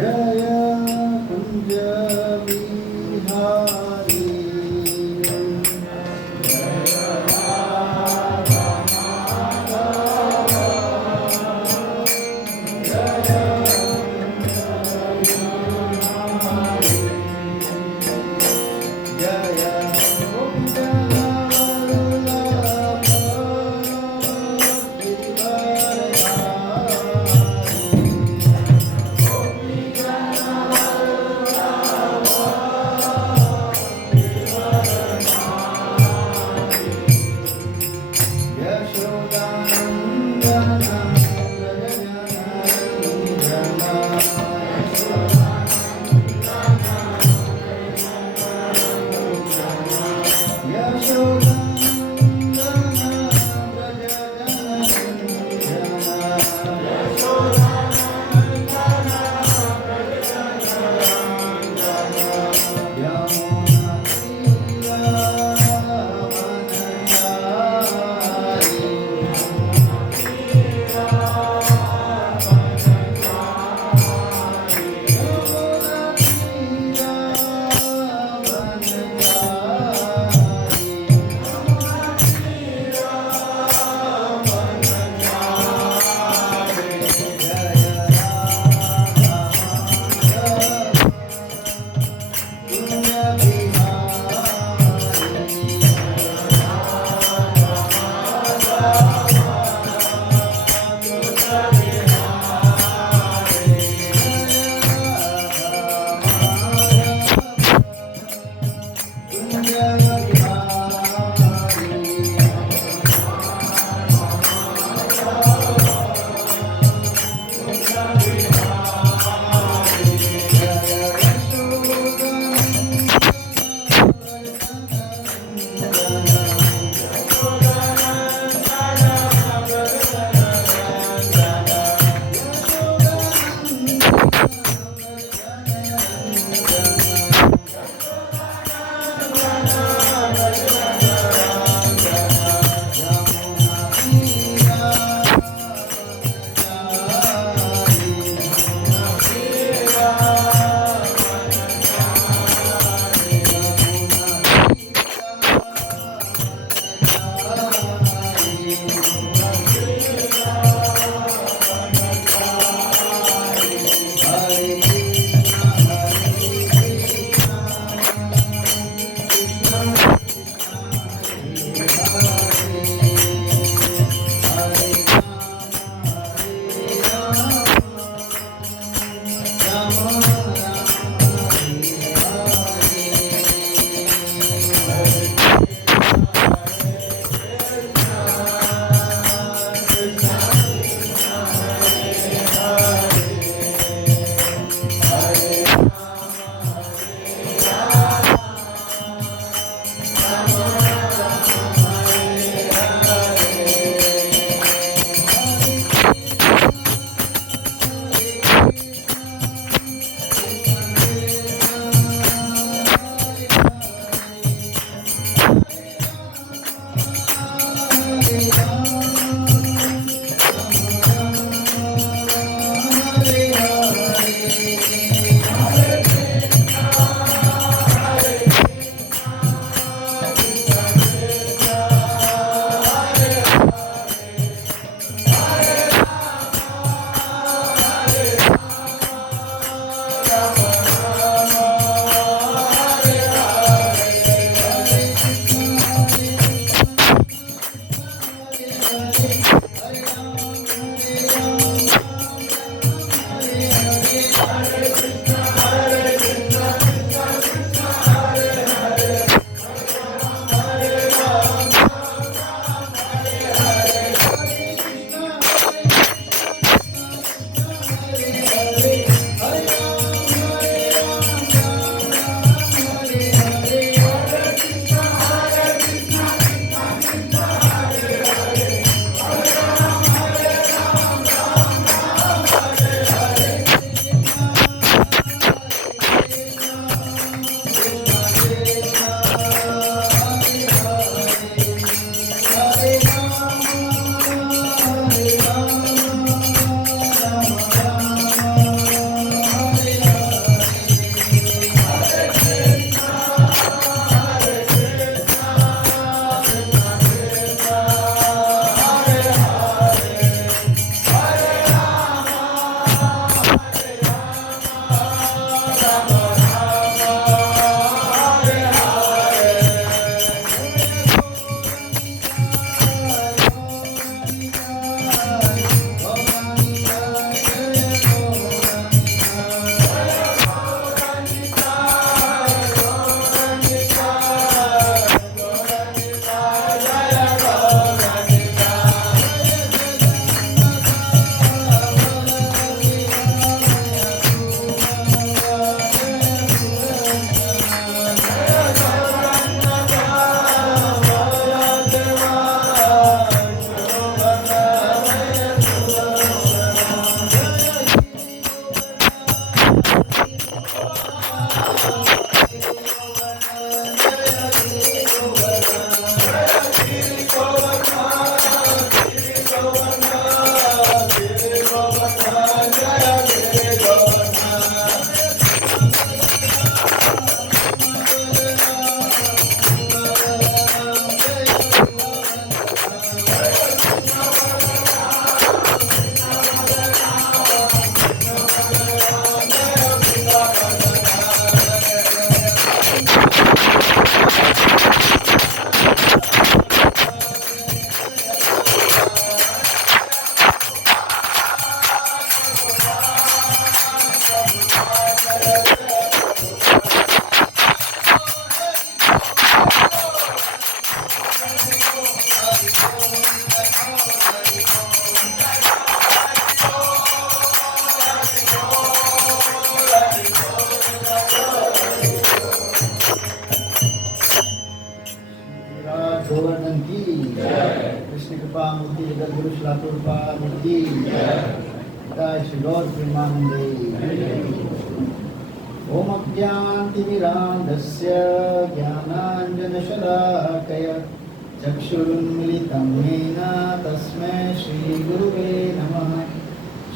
जय कुंज बिहारी गोवर्धन की कृष्ण कृपा मूर्ति जगत गुरु श्रीलातुर्पा मूर्ति जय श्री गौर प्रेमानंदे। ओम अज्ञानतिमिरान्धस्य ज्ञानाञ्जनशलाकय चक्षुरुन्मिलितं येन तस्मै श्रीगुरुवे नमः।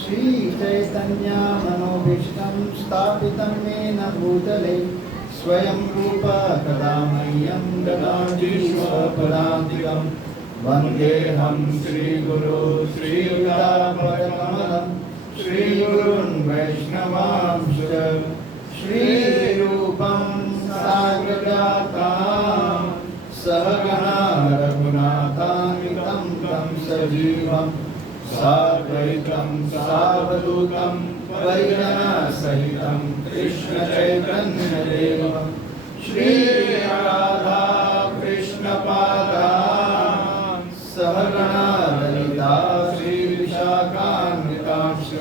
श्रीचैतन्यमनोभीष्टं स्थापितं येन भूतले स्वयं रूप कदा मह्यं ददाति स्वपदान्तिकं। वन्देऽहं श्रीगुरो श्रीयुतापदकमलं श्रीगुरुन् वैष्णवांश्च श्रीरूपं साग्रजातां सहगणा रघुनाथान्वितं तं सजीवं साद्वैतं सावधूतं परिजनसहितं कृष्ण चैतन्यदेवं श्री राधा कृष्ण पादान् सहगणा ललिता श्री विशाखान्वितांश्च।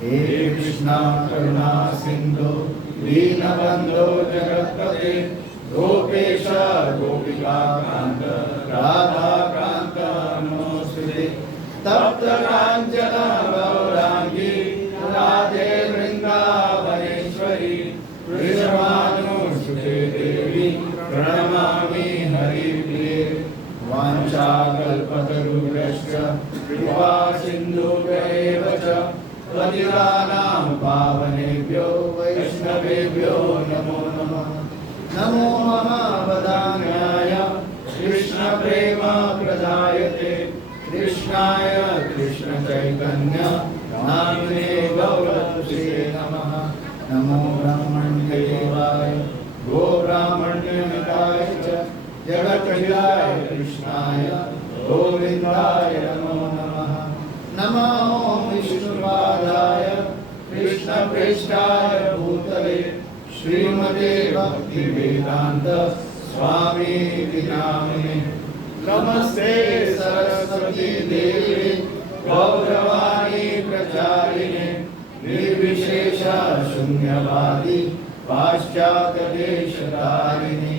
हे कृष्णा करुणा सिन्धु दीनबन्धो जगत्पते गोपेश गोपिकाकान्त राधाकान्त नमोऽस्तुते। तप्त काञ्चन गौराङ्गी राधे वृन्दावनेश्वरी वृषभानुसुते देवी प्रणमामि हरिप्रिये। वाञ्छाकल्पतरुभ्यश्च कृपा सिन्धुभ्येव च पतितानां पावनेभ्यो वैष्णवेभ्यो नमो नमः। नमो महावदान्याय कृष्ण प्रेम प्रदायते कृष्णाय कृष्ण चैतन्य नामिने गौरसे नमः। नमो ब्रह्मण्यदेवाय गो ब्राह्मण्यमिताय च जगद्धिताय कृष्णाय गोविन्दाय नमो नमः। नमो विष्णुपादाय कृष्णप्रेष्ठाय भूतले श्रीमते भक्तिवेदान्त स्वामीति नामिने। नमस्ते सरस्वती देवी गौरवाणी प्रचारिणे निर्विशेष शून्यवादी पाश्चात्य देशतारिणे।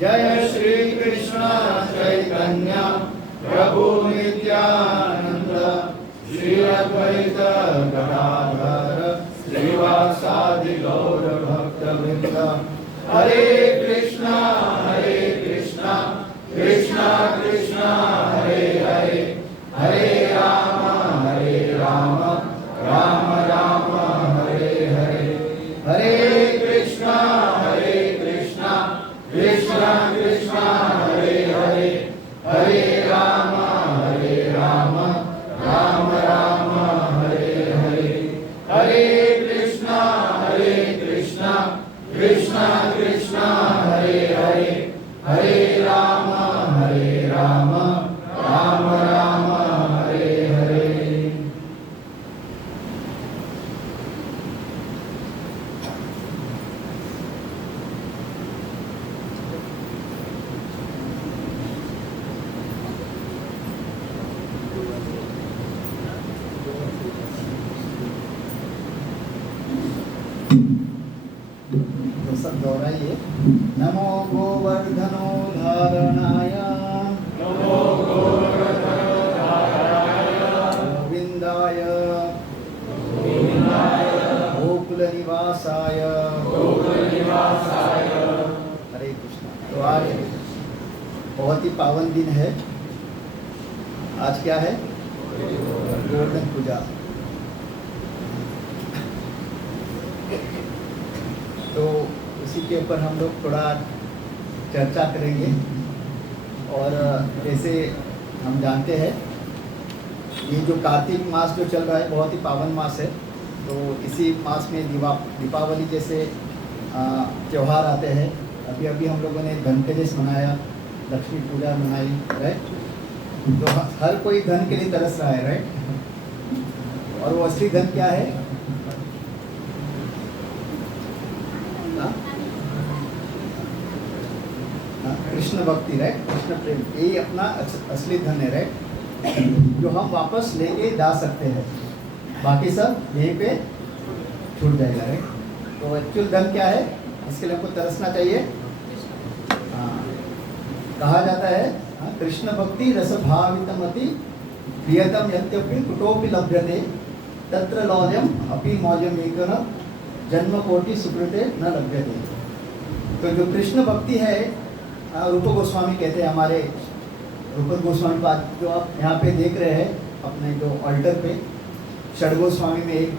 जय श्री कृष्ण चैतन्य प्रभु नित्यानंद श्री अद्वैत गदाधर श्रीवासादि गौर भक्तवृंद। हरे कृष्णा कृष्णा कृष्णा हरे हरे हरे राम राम राम हरे हरे। हरे कृष्णा कृष्णा कृष्णा हरे हरे हरे राम राम राम हरे हरे। हरे कृष्णा कृष्णा कृष्णा हरे हरे हरे राम राम राम हरे हरे। तो सब दोहराइए। नमो गोवर्धनो धारणाय नमो गोवर्धनो धारणाय गोविन्दाय गोकुल निवासाय हरे कृष्ण। तो आज बहुत ही पावन दिन है। आज क्या है? गोवर्धन पूजा। तो उसी के ऊपर हम लोग थोड़ा चर्चा करेंगे। और जैसे हम जानते हैं ये जो कार्तिक मास जो चल रहा है बहुत ही पावन मास है। तो इसी मास में दीपावली जैसे त्यौहार आते हैं। अभी अभी हम लोगों ने धनतेरस मनाया, लक्ष्मी पूजा मनाई, राइट। तो हर कोई धन के लिए तरस रहा है, राइट। और वो असली धन क्या है? कृष्ण भक्ति, राइट, कृष्ण प्रेम, यही अपना असली धन है, राइट, जो हम वापस लेके जा सकते हैं, बाकी सब यहीं पे छूट जाएगा, राइट। तो एक्चुअल धन क्या है, इसके लिए हमको तरसना चाहिए। कहा जाता है कृष्ण भक्ति रस भावितमति प्रियतम यद्यपि कुतोपि लभ्यते तत्र लौल्यम अपि मौल्यम एकन जन्म कोटि सुकृते न लभ्यते। तो जो कृष्ण भक्ति है, रूप गोस्वामी कहते हैं, हमारे रूप गोस्वामी पाद जो आप यहाँ पे देख रहे हैं अपने जो ऑल्टर पे, षड गोस्वामी में एक,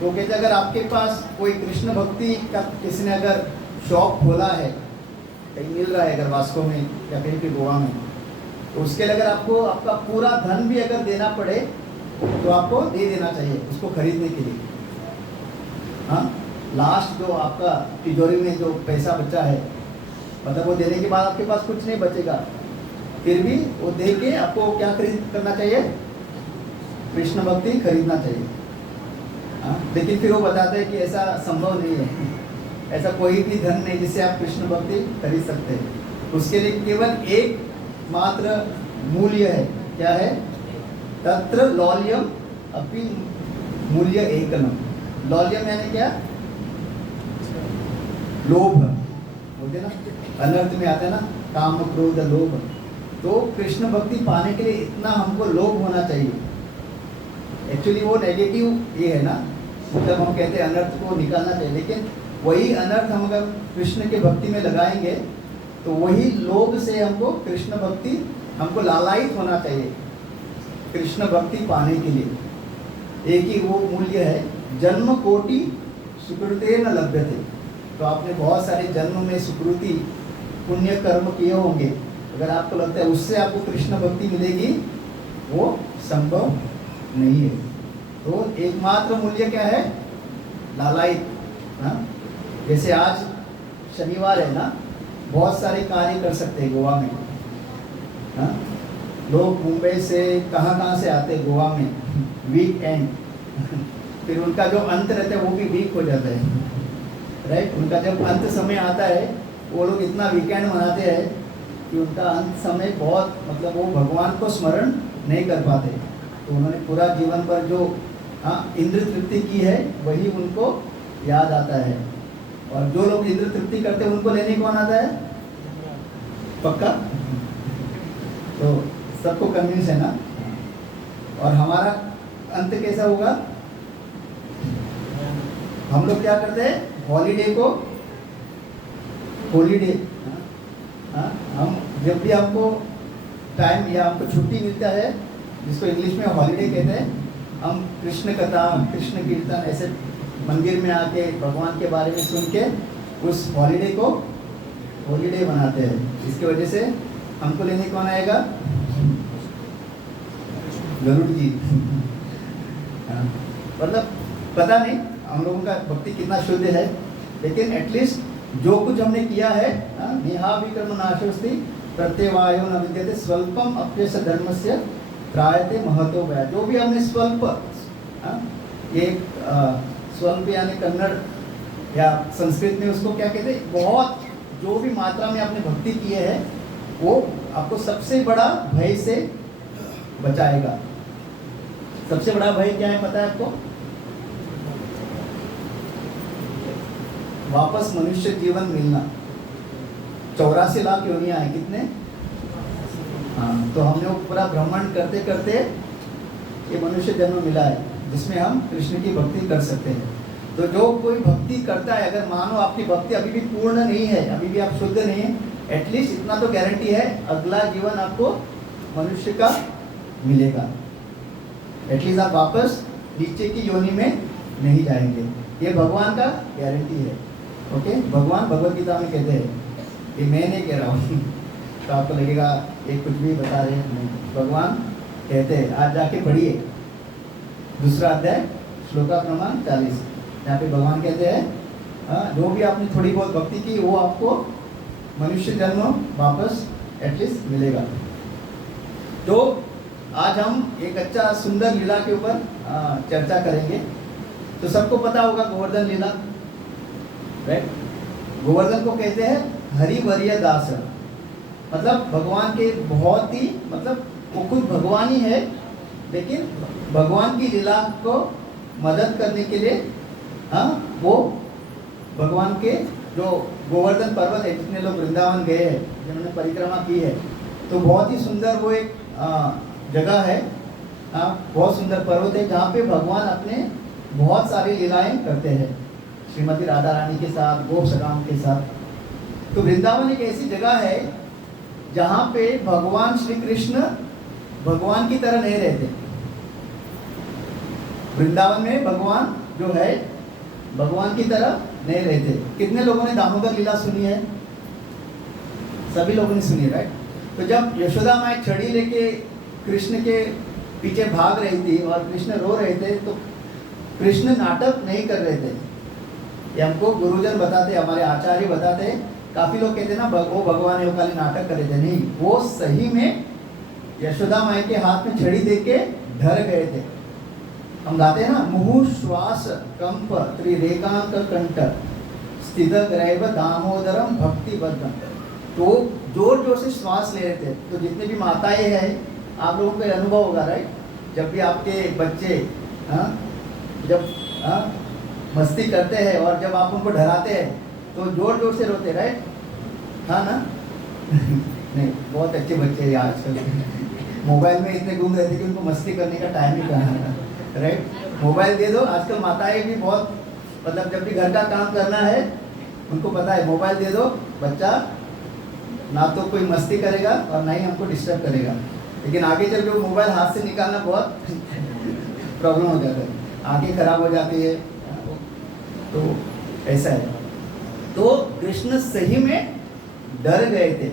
तो कहते अगर आपके पास कोई कृष्ण भक्ति का किसी ने अगर शॉप खोला है, कहीं मिल रहा है अगर वास्को में या कहीं पे गोवा में, तो उसके लिए अगर आपको आपका पूरा धन भी अगर देना पड़े तो आपको दे देना चाहिए उसको खरीदने के लिए। हाँ, लास्ट जो आपका तिजोरी में जो पैसा बचा है, मतलब वो देने के बाद आपके पास कुछ नहीं बचेगा, फिर भी वो दे के आपको क्या खरीद करना चाहिए, कृष्ण भक्ति खरीदना चाहिए। हाँ, लेकिन फिर वो बताते हैं कि ऐसा संभव नहीं है, ऐसा कोई भी धन नहीं जिससे आप कृष्ण भक्ति खरीद सकते हैं। उसके लिए केवल एक मात्र मूल्य है, क्या है, तत्र लौल्यम अपि मूल्य एकनम। लौल्यम यानी क्या, लोभ बोलते ना, अनर्थ में आता है ना, काम क्रोध लोभ। तो कृष्ण भक्ति पाने के लिए इतना हमको लोभ होना चाहिए। एक्चुअली वो नेगेटिव ये है ना, मतलब हम कहते हैं अनर्थ को निकालना चाहिए, लेकिन वही अनर्थ हम अगर कृष्ण के भक्ति में लगाएंगे तो वही लोभ से हमको कृष्ण भक्ति, हमको लालायित होना चाहिए कृष्ण भक्ति पाने के लिए। एक ही वो मूल्य है, जन्म कोटि सुकृते न लभ्यते। तो आपने बहुत सारे जन्म में सुकृति पुण्य कर्म किए होंगे, अगर आपको लगता है उससे आपको कृष्ण भक्ति मिलेगी, वो संभव नहीं है। तो एकमात्र मूल्य क्या है, लालायित। हाँ, जैसे आज शनिवार है ना, बहुत सारे कार्य कर सकते हैं गोवा में। हाँ, लोग मुंबई से कहाँ से आते हैं गोवा में, वीक एंड फिर उनका जो अंत रहता है वो भी वीक हो जाता है, राइट। उनका जब अंत समय आता है, वो लोग इतना वीकेंड मनाते हैं कि उनका अंत समय बहुत, मतलब वो भगवान को स्मरण नहीं कर पाते। तो उन्होंने पूरा जीवन पर जो इंद्र तृप्ति की है वही उनको याद आता है। और जो लोग इंद्र तृप्ति करते हैं उनको लेने कौन आता है, पक्का। तो सबको कन्विंस है ना। और हमारा अंत कैसा होगा, हम लोग क्या करते हैं, हॉलीडे को हॉलीडे, हम जब भी हमको टाइम या हमको छुट्टी मिलता है, जिसको इंग्लिश में हॉलीडे कहते हैं, हम कृष्ण कथा, कृष्ण कीर्तन, ऐसे मंदिर में आके भगवान के बारे में सुन के उस हॉलीडे को हॉलीडे बनाते हैं। इसकी वजह से हमको लेने कौन आएगा, गरुड़ जी। मतलब पता नहीं हम लोगों का भक्ति कितना शुद्ध है, लेकिन एटलीस्ट जो कुछ हमने किया है, नेहा विकर्म नाशोस्ति प्रत्यवायो न विद्यते स्वल्पम अप्यस धर्मस्य त्रायते महतो भया। जो भी हमने स्वल्प, ये स्वल्प यानी कन्नड़ या संस्कृत में उसको क्या कहते हैं, बहुत जो भी मात्रा में आपने भक्ति किए है वो आपको सबसे बड़ा भय से बचाएगा। सबसे बड़ा भय क्या है पता है आपको, वापस मनुष्य जीवन मिलना। 84 लाख योनियां हैं, कितने, हाँ, तो हमने वो पूरा भ्रमण करते करते ये मनुष्य जन्म मिला है जिसमें हम कृष्ण की भक्ति कर सकते हैं। तो जो कोई भक्ति करता है, अगर मानो आपकी भक्ति अभी भी पूर्ण नहीं है, अभी भी आप शुद्ध नहीं है, एटलीस्ट इतना तो गारंटी है अगला जीवन आपको मनुष्य का मिलेगा। एटलीस्ट आप वापस नीचे की योनि में नहीं जाएंगे, ये भगवान का गारंटी है। ओके, भगवान भगवत गीता में कहते हैं, ये मैं नहीं कह रहा हूँ तो आपको लगेगा ये कुछ भी बता रहे हैं, नहीं, भगवान कहते हैं। आज जाके पढ़िए दूसरा अध्याय श्लोका क्रमांक 40, यहाँ पे भगवान कहते हैं जो भी आपने थोड़ी बहुत भक्ति की वो आपको मनुष्य जन्म वापस एटलीस्ट मिलेगा। तो आज हम एक अच्छा सुंदर लीला के ऊपर चर्चा करेंगे। तो सबको पता होगा गोवर्धन लीला, राइट। गोवर्धन को कहते हैं हरिवर्य दास, मतलब भगवान के बहुत ही, मतलब वो खुद भगवान ही है, लेकिन भगवान की लीला को मदद करने के लिए वो भगवान के जो गोवर्धन पर्वत है, जितने लोग वृंदावन गए हैं, जिन्होंने परिक्रमा की है, तो बहुत ही सुंदर वो एक जगह है, बहुत सुंदर पर्वत है जहाँ पे भगवान अपने बहुत सारी लीलाएं करते हैं श्रीमती राधा रानी के साथ, गोप सखाओं के साथ। तो वृंदावन एक ऐसी जगह है जहाँ पे भगवान श्री कृष्ण भगवान की तरह नहीं रहते। वृंदावन में भगवान जो है भगवान की तरह नहीं रहते। कितने लोगों ने दामोदर लीला सुनी है? सभी लोगों ने सुनी है, राइट? तो जब यशोदा माँ छड़ी लेके कृष्ण के पीछे भाग रही थी और कृष्ण रो रहे थे, तो कृष्ण नाटक नहीं कर रहे थे। ये हमको गुरुजन बताते, हमारे आचार्य बताते। काफी लोग कहते ना वो भगवान वो खाली नाटक कर रहे थे, नहीं, वो सही में यशोदा माई के हाथ में छड़ी दे के डर गए थे। हम गाते हैं ना, मुहु श्वास कंप त्रिरेकांक कंठ स्थित ग्रैव दामोदरम भक्ति बद्धम। तो जोर जोर से श्वास ले रहे थे। तो जितने भी माताएं हैं, आप लोगों को अनुभव होगा, राइट? जब भी आपके बच्चे जब मस्ती करते हैं और जब आप उनको डराते हैं तो जोर जोर से रोते, राइट? हाँ ना? नहीं, बहुत अच्छे बच्चे हैं आजकल। मोबाइल में इतने गुम रहते कि उनको मस्ती करने का टाइम ही कहाँ है, राइट? मोबाइल दे दो। आजकल माताएं भी बहुत, मतलब जब भी घर का काम करना है उनको पता है, मोबाइल दे दो, बच्चा ना तो कोई मस्ती करेगा और ना ही हमको डिस्टर्ब करेगा। लेकिन आगे चल के वो मोबाइल हाथ से निकालना बहुत प्रॉब्लम हो जाता है, आंखें खराब हो जाती है। तो ऐसा है। तो कृष्ण सही में डर गए थे,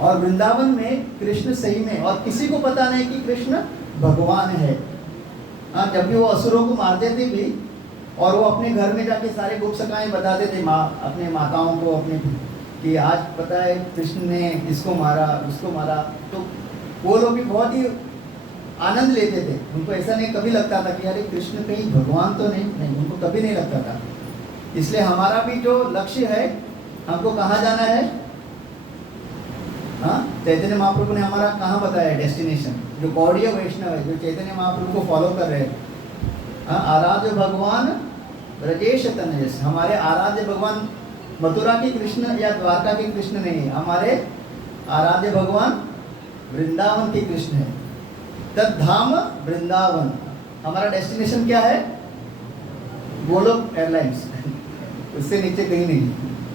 और वृंदावन में कृष्ण सही में, और किसी को पता नहीं कि कृष्ण भगवान है। जब भी वो असुरों को मारते थे भी, और वो अपने घर में जाके सारे गोप सखाएं बताते थे अपने माताओं को, अपने कि आज पता है कृष्ण ने इसको मारा, उसको मारा। तो वो लोग भी बहुत ही आनंद लेते थे। उनको ऐसा नहीं कभी लगता था कि अरे कृष्ण कहीं भगवान तो नहीं, उनको कभी नहीं लगता था। इसलिए हमारा भी जो लक्ष्य है, हमको कहाँ जाना है? चैतन्य महाप्रभु ने हमारा कहाँ बताया डेस्टिनेशन? जो गौड़ीय वैष्णव है, जो चैतन्य महाप्रभु को फॉलो कर रहे हैं, आराध्य भगवान ब्रजेश तनयस। हमारे आराध्य भगवान मथुरा के कृष्ण या द्वारका के कृष्ण नहीं है, हमारे आराध्य भगवान वृंदावन के कृष्ण है। तद्धाम वृंदावन हमारा डेस्टिनेशन क्या है? गोलोक एयरलाइंस, उससे नीचे कहीं नहीं,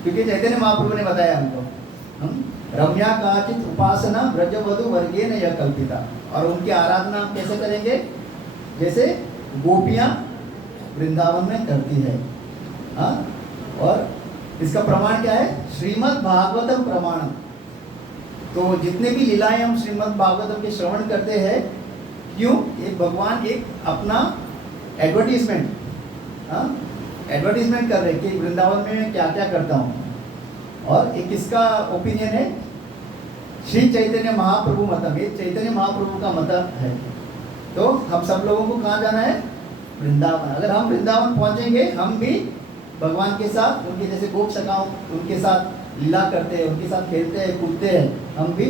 क्योंकि चैतन्य महाप्रभु ने बताया हमको, रम्या काचित उपासना ब्रजवधु वर्गेन यह कल्पिता। और उनकी आराधना हम कैसे करेंगे? जैसे गोपियाँ वृंदावन में करती है। और इसका प्रमाण क्या है? श्रीमद् भागवतम प्रमाणम। तो जितने भी लीलाएं हम श्रीमद् भागवतम के श्रवण करते हैं, क्यों? एक भगवान एक अपना एडवर्टीजमेंट कर रहे कि वृंदावन में मैं क्या क्या करता हूँ। और एक इसका ओपिनियन है श्री चैतन्य महाप्रभु मतम, ये चैतन्य महाप्रभु का मत है। तो हम सब लोगों को कहाँ जाना है? वृंदावन। अगर हम वृंदावन पहुँचेंगे, हम भी भगवान के साथ, उनके जैसे गोप सखाओं उनके साथ लीला करते हैं, उनके साथ खेलते हैं, कूदते हैं, हम भी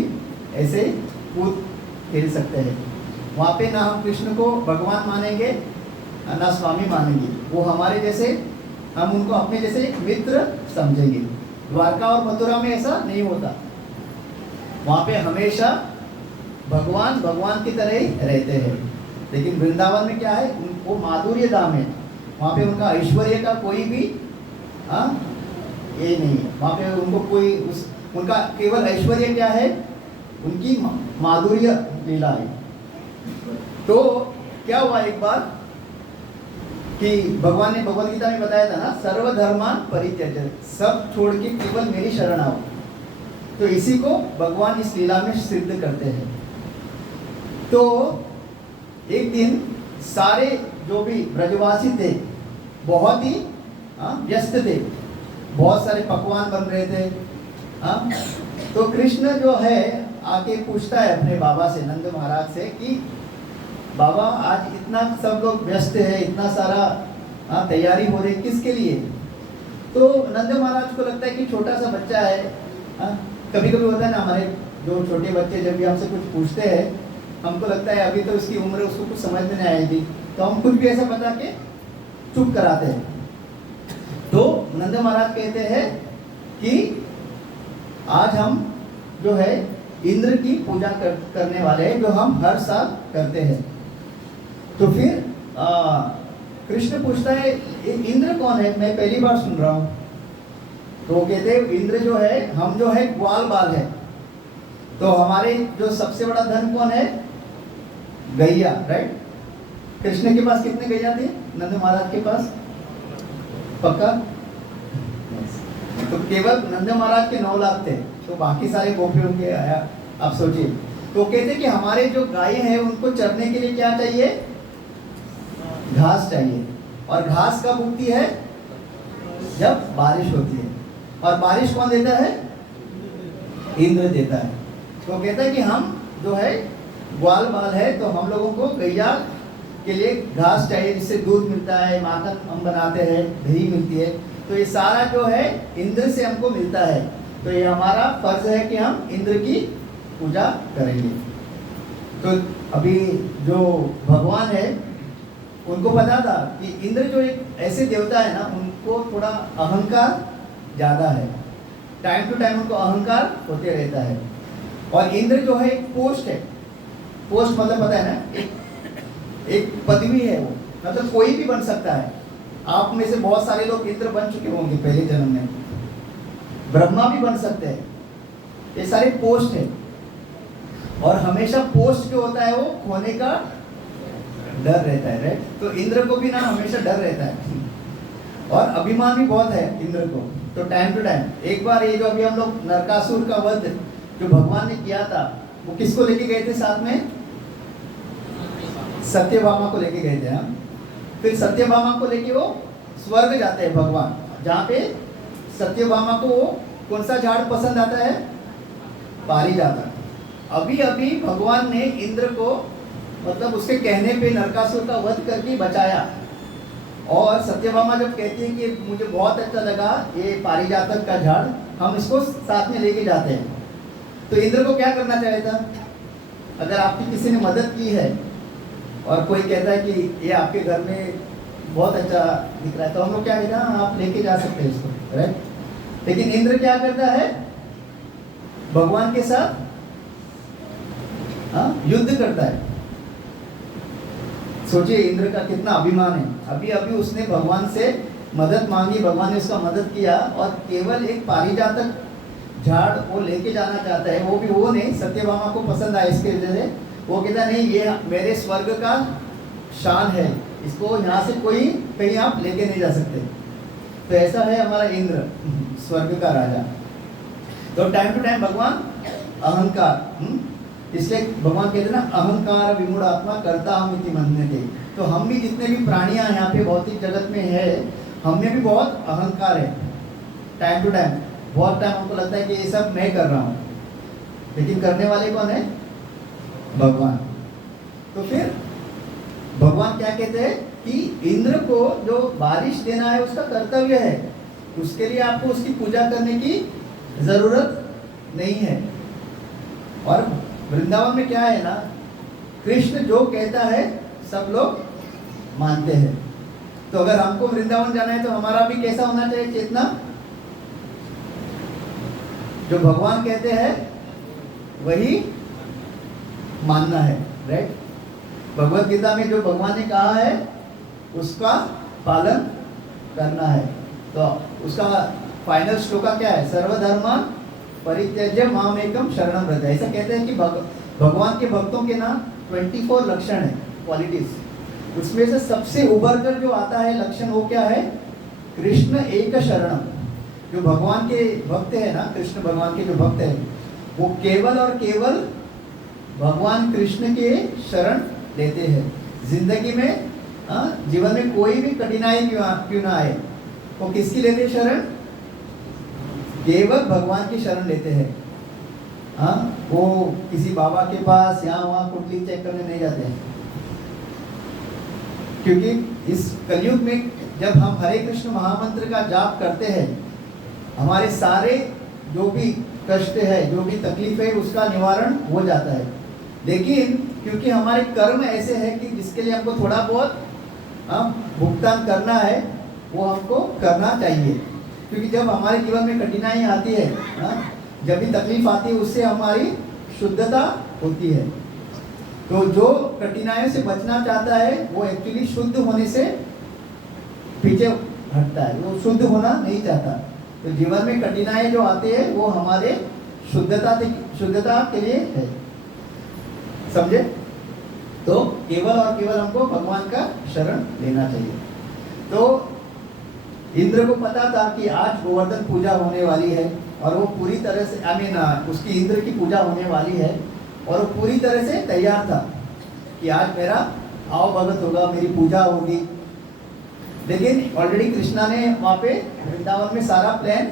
ऐसे कूद खेल सकते हैं। वहाँ पे ना हम कृष्ण को भगवान मानेंगे, ना स्वामी मानेंगे, वो हमारे जैसे, हम उनको अपने जैसे मित्र समझेंगे। द्वारका और मथुरा में ऐसा नहीं होता। वहाँ पे हमेशा भगवान भगवान की तरह ही रहते हैं। लेकिन वृंदावन में क्या है? वो माधुर्य धाम है। वहाँ पे उनका ऐश्वर्य का कोई भी ये नहीं है। वहाँ पे उनको कोई उनका केवल ऐश्वर्य क्या है? उनकी माधुर्य लीला है। तो क्या हुआ एक बार कि भगवान ने भगवद गीता में बताया था ना, सर्वधर्मान परित्यज्य, सब छोड़ के केवल मेरी शरण आओ। तो इसी को भगवान इस लीला में सिद्ध करते हैं। तो एक दिन सारे जो भी ब्रजवासी थे बहुत ही व्यस्त थे, बहुत सारे पकवान बन रहे थे। तो कृष्ण जो है आके पूछता है अपने बाबा से, नंद महाराज से, कि बाबा आज इतना सब लोग व्यस्त है, इतना सारा तैयारी हो रही, किसके लिए? तो नंद महाराज को लगता है कि छोटा सा बच्चा है, कभी कभी होता है ना, हमारे जो छोटे बच्चे जब भी हमसे कुछ पूछते हैं, हमको लगता है अभी तो उसकी उम्र है, उसको कुछ समझ में नहीं आएगी, तो हम कुछ भी ऐसा बता के चुप कराते हैं। तो नंद महाराज कहते हैं कि आज हम जो है इंद्र की पूजा करने वाले हैं, जो हम हर साल करते हैं। तो फिर कृष्ण पूछता है इंद्र कौन है, मैं पहली बार सुन रहा हूँ। तो वो कहते हैं इंद्र जो है, हम जो है ग्वाल बाल है। तो हमारे जो सबसे बड़ा धन कौन है, गैया, राइट। कृष्ण के पास कितने गैया थे, नंद महाराज के पास, पक्का? तो केवल नंद महाराज के 9 लाख थे, तो बाकी सारे गोपियों के आया। आप सोचिए, तो कहते कि हमारे जो गाय हैं उनको चरने के लिए क्या चाहिए, घास चाहिए। और घास कब उगती है, जब बारिश होती है। और बारिश कौन देता है, इंद्र देता है। तो कहता है कि हम जो है ग्वाल बाल है, तो हम लोगों को गैया के लिए घास चाहिए, जिससे दूध मिलता है, माखन हम बनाते हैं, दही मिलती है। तो ये सारा जो है इंद्र से हमको मिलता है। तो ये हमारा फर्ज है कि हम इंद्र की पूजा करेंगे। तो अभी जो भगवान है उनको पता था कि इंद्र जो एक ऐसे देवता है ना, उनको थोड़ा अहंकार ज़्यादा है, टाइम टू टाइम उनको अहंकार होते रहता है। और इंद्र जो है एक पोस्ट है, पोस्ट मतलब पता है ना, एक पदवी है वो, मतलब कोई भी बन सकता है। आप में से बहुत सारे लोग इंद्र बन चुके होंगे पहले जन्म में, ब्रह्मा भी बन सकते हैं। ये सारे पोस्ट है, और हमेशा पोस्ट जो होता है वो खोने का डर रहता है, राइट। तो इंद्र को भी ना हमेशा डर रहता है, और अभिमान भी बहुत है इंद्र को। तो टाइम टू टाइम, एक बार ये जो अभी हम लोग नरकासुर का वध जो भगवान ने किया था, वो किसको लेके गए थे साथ में, सत्यभामा को लेके गए थे। हम फिर सत्यभामा को लेके वो स्वर्ग जाते हैं भगवान, जहाँ पे सत्यभामा को कौन सा झाड़ पसंद आता है, पारिजात। अभी अभी भगवान ने इंद्र को, मतलब उसके कहने पे नरकासुर का वध करके बचाया। और सत्यभामा जब कहती है कि मुझे बहुत अच्छा लगा ये पारिजातक का झाड़, हम इसको साथ में लेके जाते हैं। तो इंद्र को क्या करना चाहिए था, अगर आपकी किसी ने मदद की है और कोई कहता है कि ये आपके घर में बहुत अच्छा दिख रहा है, तो हम लोग क्या कहते हैं, आप लेके जा सकते हैं इसको, राइट। लेकिन इंद्र क्या करता है, भगवान के साथ युद्ध करता है। सोचिए इंद्र का कितना अभिमान है। अभी अभी उसने भगवान से मदद मांगी, भगवान ने उसका मदद किया, और केवल एक पारिजातक झाड़ वो लेके जाना चाहता है। वो भी वो नहीं, सत्यभामा को पसंद आया इसके वजह से। वो कहता नहीं, ये मेरे स्वर्ग का शान है, इसको यहाँ से कोई कहीं आप लेके नहीं जा सकते। तो ऐसा है हमारा इंद्र, स्वर्ग का राजा। तो टाइम टू टाइम भगवान अहंकार, इसलिए भगवान कहते हैं ना, अहंकार विमूढ़ आत्मा करता हम इति मन्यते। तो हम भी जितने भी प्राणियां यहाँ पे भौतिक जगत में है, हमें भी बहुत अहंकार है। टाइम टू टाइम, बहुत टाइम हमको लगता है कि ये सब मैं कर रहा हूँ, लेकिन करने वाले कौन है, भगवान। तो फिर भगवान क्या कहते हैं कि इंद्र को जो बारिश देना है उसका कर्तव्य है, उसके लिए आपको उसकी पूजा करने की जरूरत नहीं है। और वृंदावन में क्या है ना, कृष्ण जो कहता है सब लोग मानते हैं। तो अगर हमको वृंदावन जाना है तो हमारा भी कैसा होना चाहिए चेतना, जो भगवान कहते हैं वही मानना है, राइट। भगवत गीता में जो भगवान ने कहा है उसका पालन करना है। तो उसका फाइनल श्लोक क्या है, सर्वधर्म परित्यज्य मामेकम शरणम व्रज। ऐसा कहते हैं कि भगवान के भक्तों के ना 24 लक्षण है, क्वालिटीज। उसमें से सबसे उभर कर जो आता है लक्षण, वो क्या है, कृष्ण एक शरणम। जो भगवान के भक्त है ना, कृष्ण भगवान के जो भक्त है, वो केवल और केवल भगवान कृष्ण के शरण लेते हैं। जिंदगी में जीवन में कोई भी कठिनाई क्यों ना आए, वो किसकी लेते शरण, केवल भगवान की शरण लेते हैं। वो किसी बाबा के पास यहाँ वहाँ कुंडली चेक करने नहीं जाते हैं। क्योंकि इस कलयुग में जब हम हरे कृष्ण महामंत्र का जाप करते हैं, हमारे सारे जो भी कष्ट है, जो भी तकलीफ है, उसका निवारण हो जाता है। लेकिन क्योंकि हमारे कर्म ऐसे हैं कि जिसके लिए हमको थोड़ा बहुत भुगतान करना है, वो हमको करना चाहिए। क्योंकि जब हमारे जीवन में कठिनाई आती है, जब भी तकलीफ आती है, उससे हमारी शुद्धता होती है। तो जो कठिनाइयों से बचना चाहता है वो एक्चुअली शुद्ध होने से पीछे हटता है, वो शुद्ध होना नहीं चाहता। तो जीवन में कठिनाई जो आती है वो हमारे शुद्धता के लिए है, समझे? तो केवल और केवल हमको भगवान का शरण लेना चाहिए। तो इंद्र को पता था कि आज गोवर्धन पूजा होने वाली है और वो पूरी तरह से उसकी इंद्र की पूजा होने वाली है और वो पूरी तरह से तैयार था कि आज मेरा आवभगत होगा, मेरी पूजा होगी। लेकिन ऑलरेडी कृष्णा ने वहाँ पे वृंदावन में सारा प्लान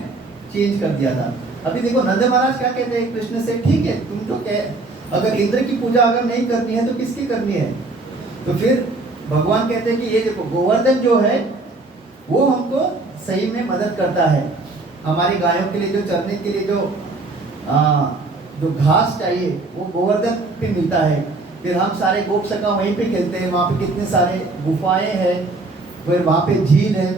चेंज कर दिया था। अभी देखो नंद महाराज क्या कहते हैं कृष्ण से, ठीक है तुम तो अगर इंद्र की पूजा अगर नहीं करनी है तो किसकी करनी है? तो फिर भगवान कहते हैं कि ये देखो गोवर्धन जो है वो हमको सही में मदद करता है। हमारी गायों के लिए जो चरने के लिए जो घास चाहिए वो गोवर्धन पे मिलता है। फिर हम सारे गोप सखा वहीं पे खेलते हैं, वहाँ पे कितने सारे गुफाएं हैं, फिर वहाँ पे झील है।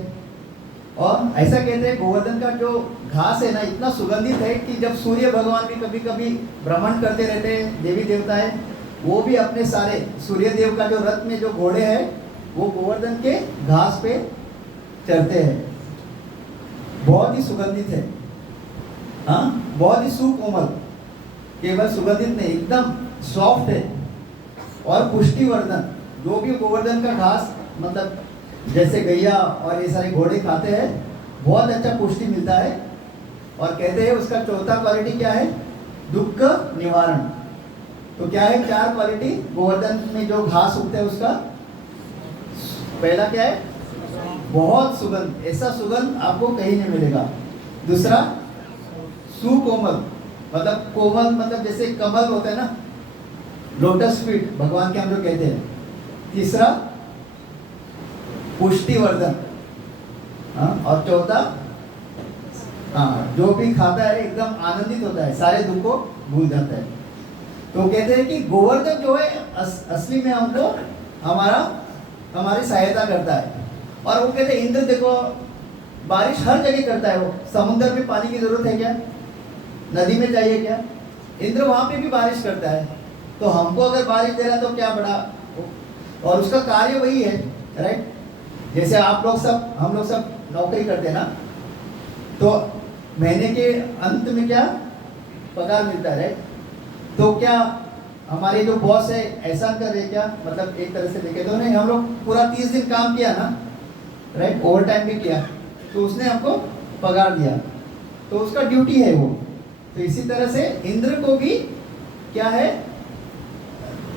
और ऐसा कहते हैं गोवर्धन का जो घास है ना इतना सुगंधित है कि जब सूर्य भगवान भी कभी कभी भ्रमण करते रहते हैं, देवी देवता है, वो भी अपने सारे सूर्य देव का जो रथ में जो घोड़े हैं वो गोवर्धन के घास पे चढ़ते हैं। बहुत ही सुगंधित है, बहुत ही सुकोमल, केवल सुगंधित नहीं एकदम सॉफ्ट है और पुष्टिवर्धन। जो भी गोवर्धन का घास मतलब जैसे गैया और ये सारे घोड़े खाते हैं, बहुत अच्छा पुष्टि मिलता है। और कहते हैं उसका चौथा क्वालिटी क्या है? दुख निवारण। तो क्या है 4 क्वालिटी गोवर्धन में जो घास उगता है उसका? पहला क्या है? बहुत सुगंध, ऐसा सुगंध आपको कहीं नहीं मिलेगा। दूसरा सुकोमल, मतलब कोमल मतलब जैसे कमल होता है ना, लोटस फीट भगवान के हम लोग कहते हैं। तीसरा पुष्टिवर्धन, और चौथा जो भी खाता है एकदम आनंदित होता है, सारे दुख को भूल जाता है। तो कहते हैं कि गोवर्धन जो है असली में हमको हमारी सहायता करता है। और वो कहते हैं इंद्र देखो बारिश हर जगह करता है। वो समुद्र में पानी की जरूरत है क्या? नदी में चाहिए क्या? इंद्र वहाँ पे भी बारिश करता है। तो हमको अगर बारिश दे रहा है तो क्या बड़ा, और उसका कार्य वही है, राइट? जैसे आप लोग सब हम लोग सब नौकरी करते हैं ना, तो महीने के अंत में क्या पगार मिलता है, राइट? तो क्या हमारे जो बॉस है एहसान कर रहे क्या? मतलब एक तरह से देखे तो नहीं, हम लोग पूरा 30 दिन काम किया ना, राइट, ओवर टाइम भी किया तो उसने हमको पगार दिया, तो उसका ड्यूटी है वो। तो इसी तरह से इंद्र को भी क्या है,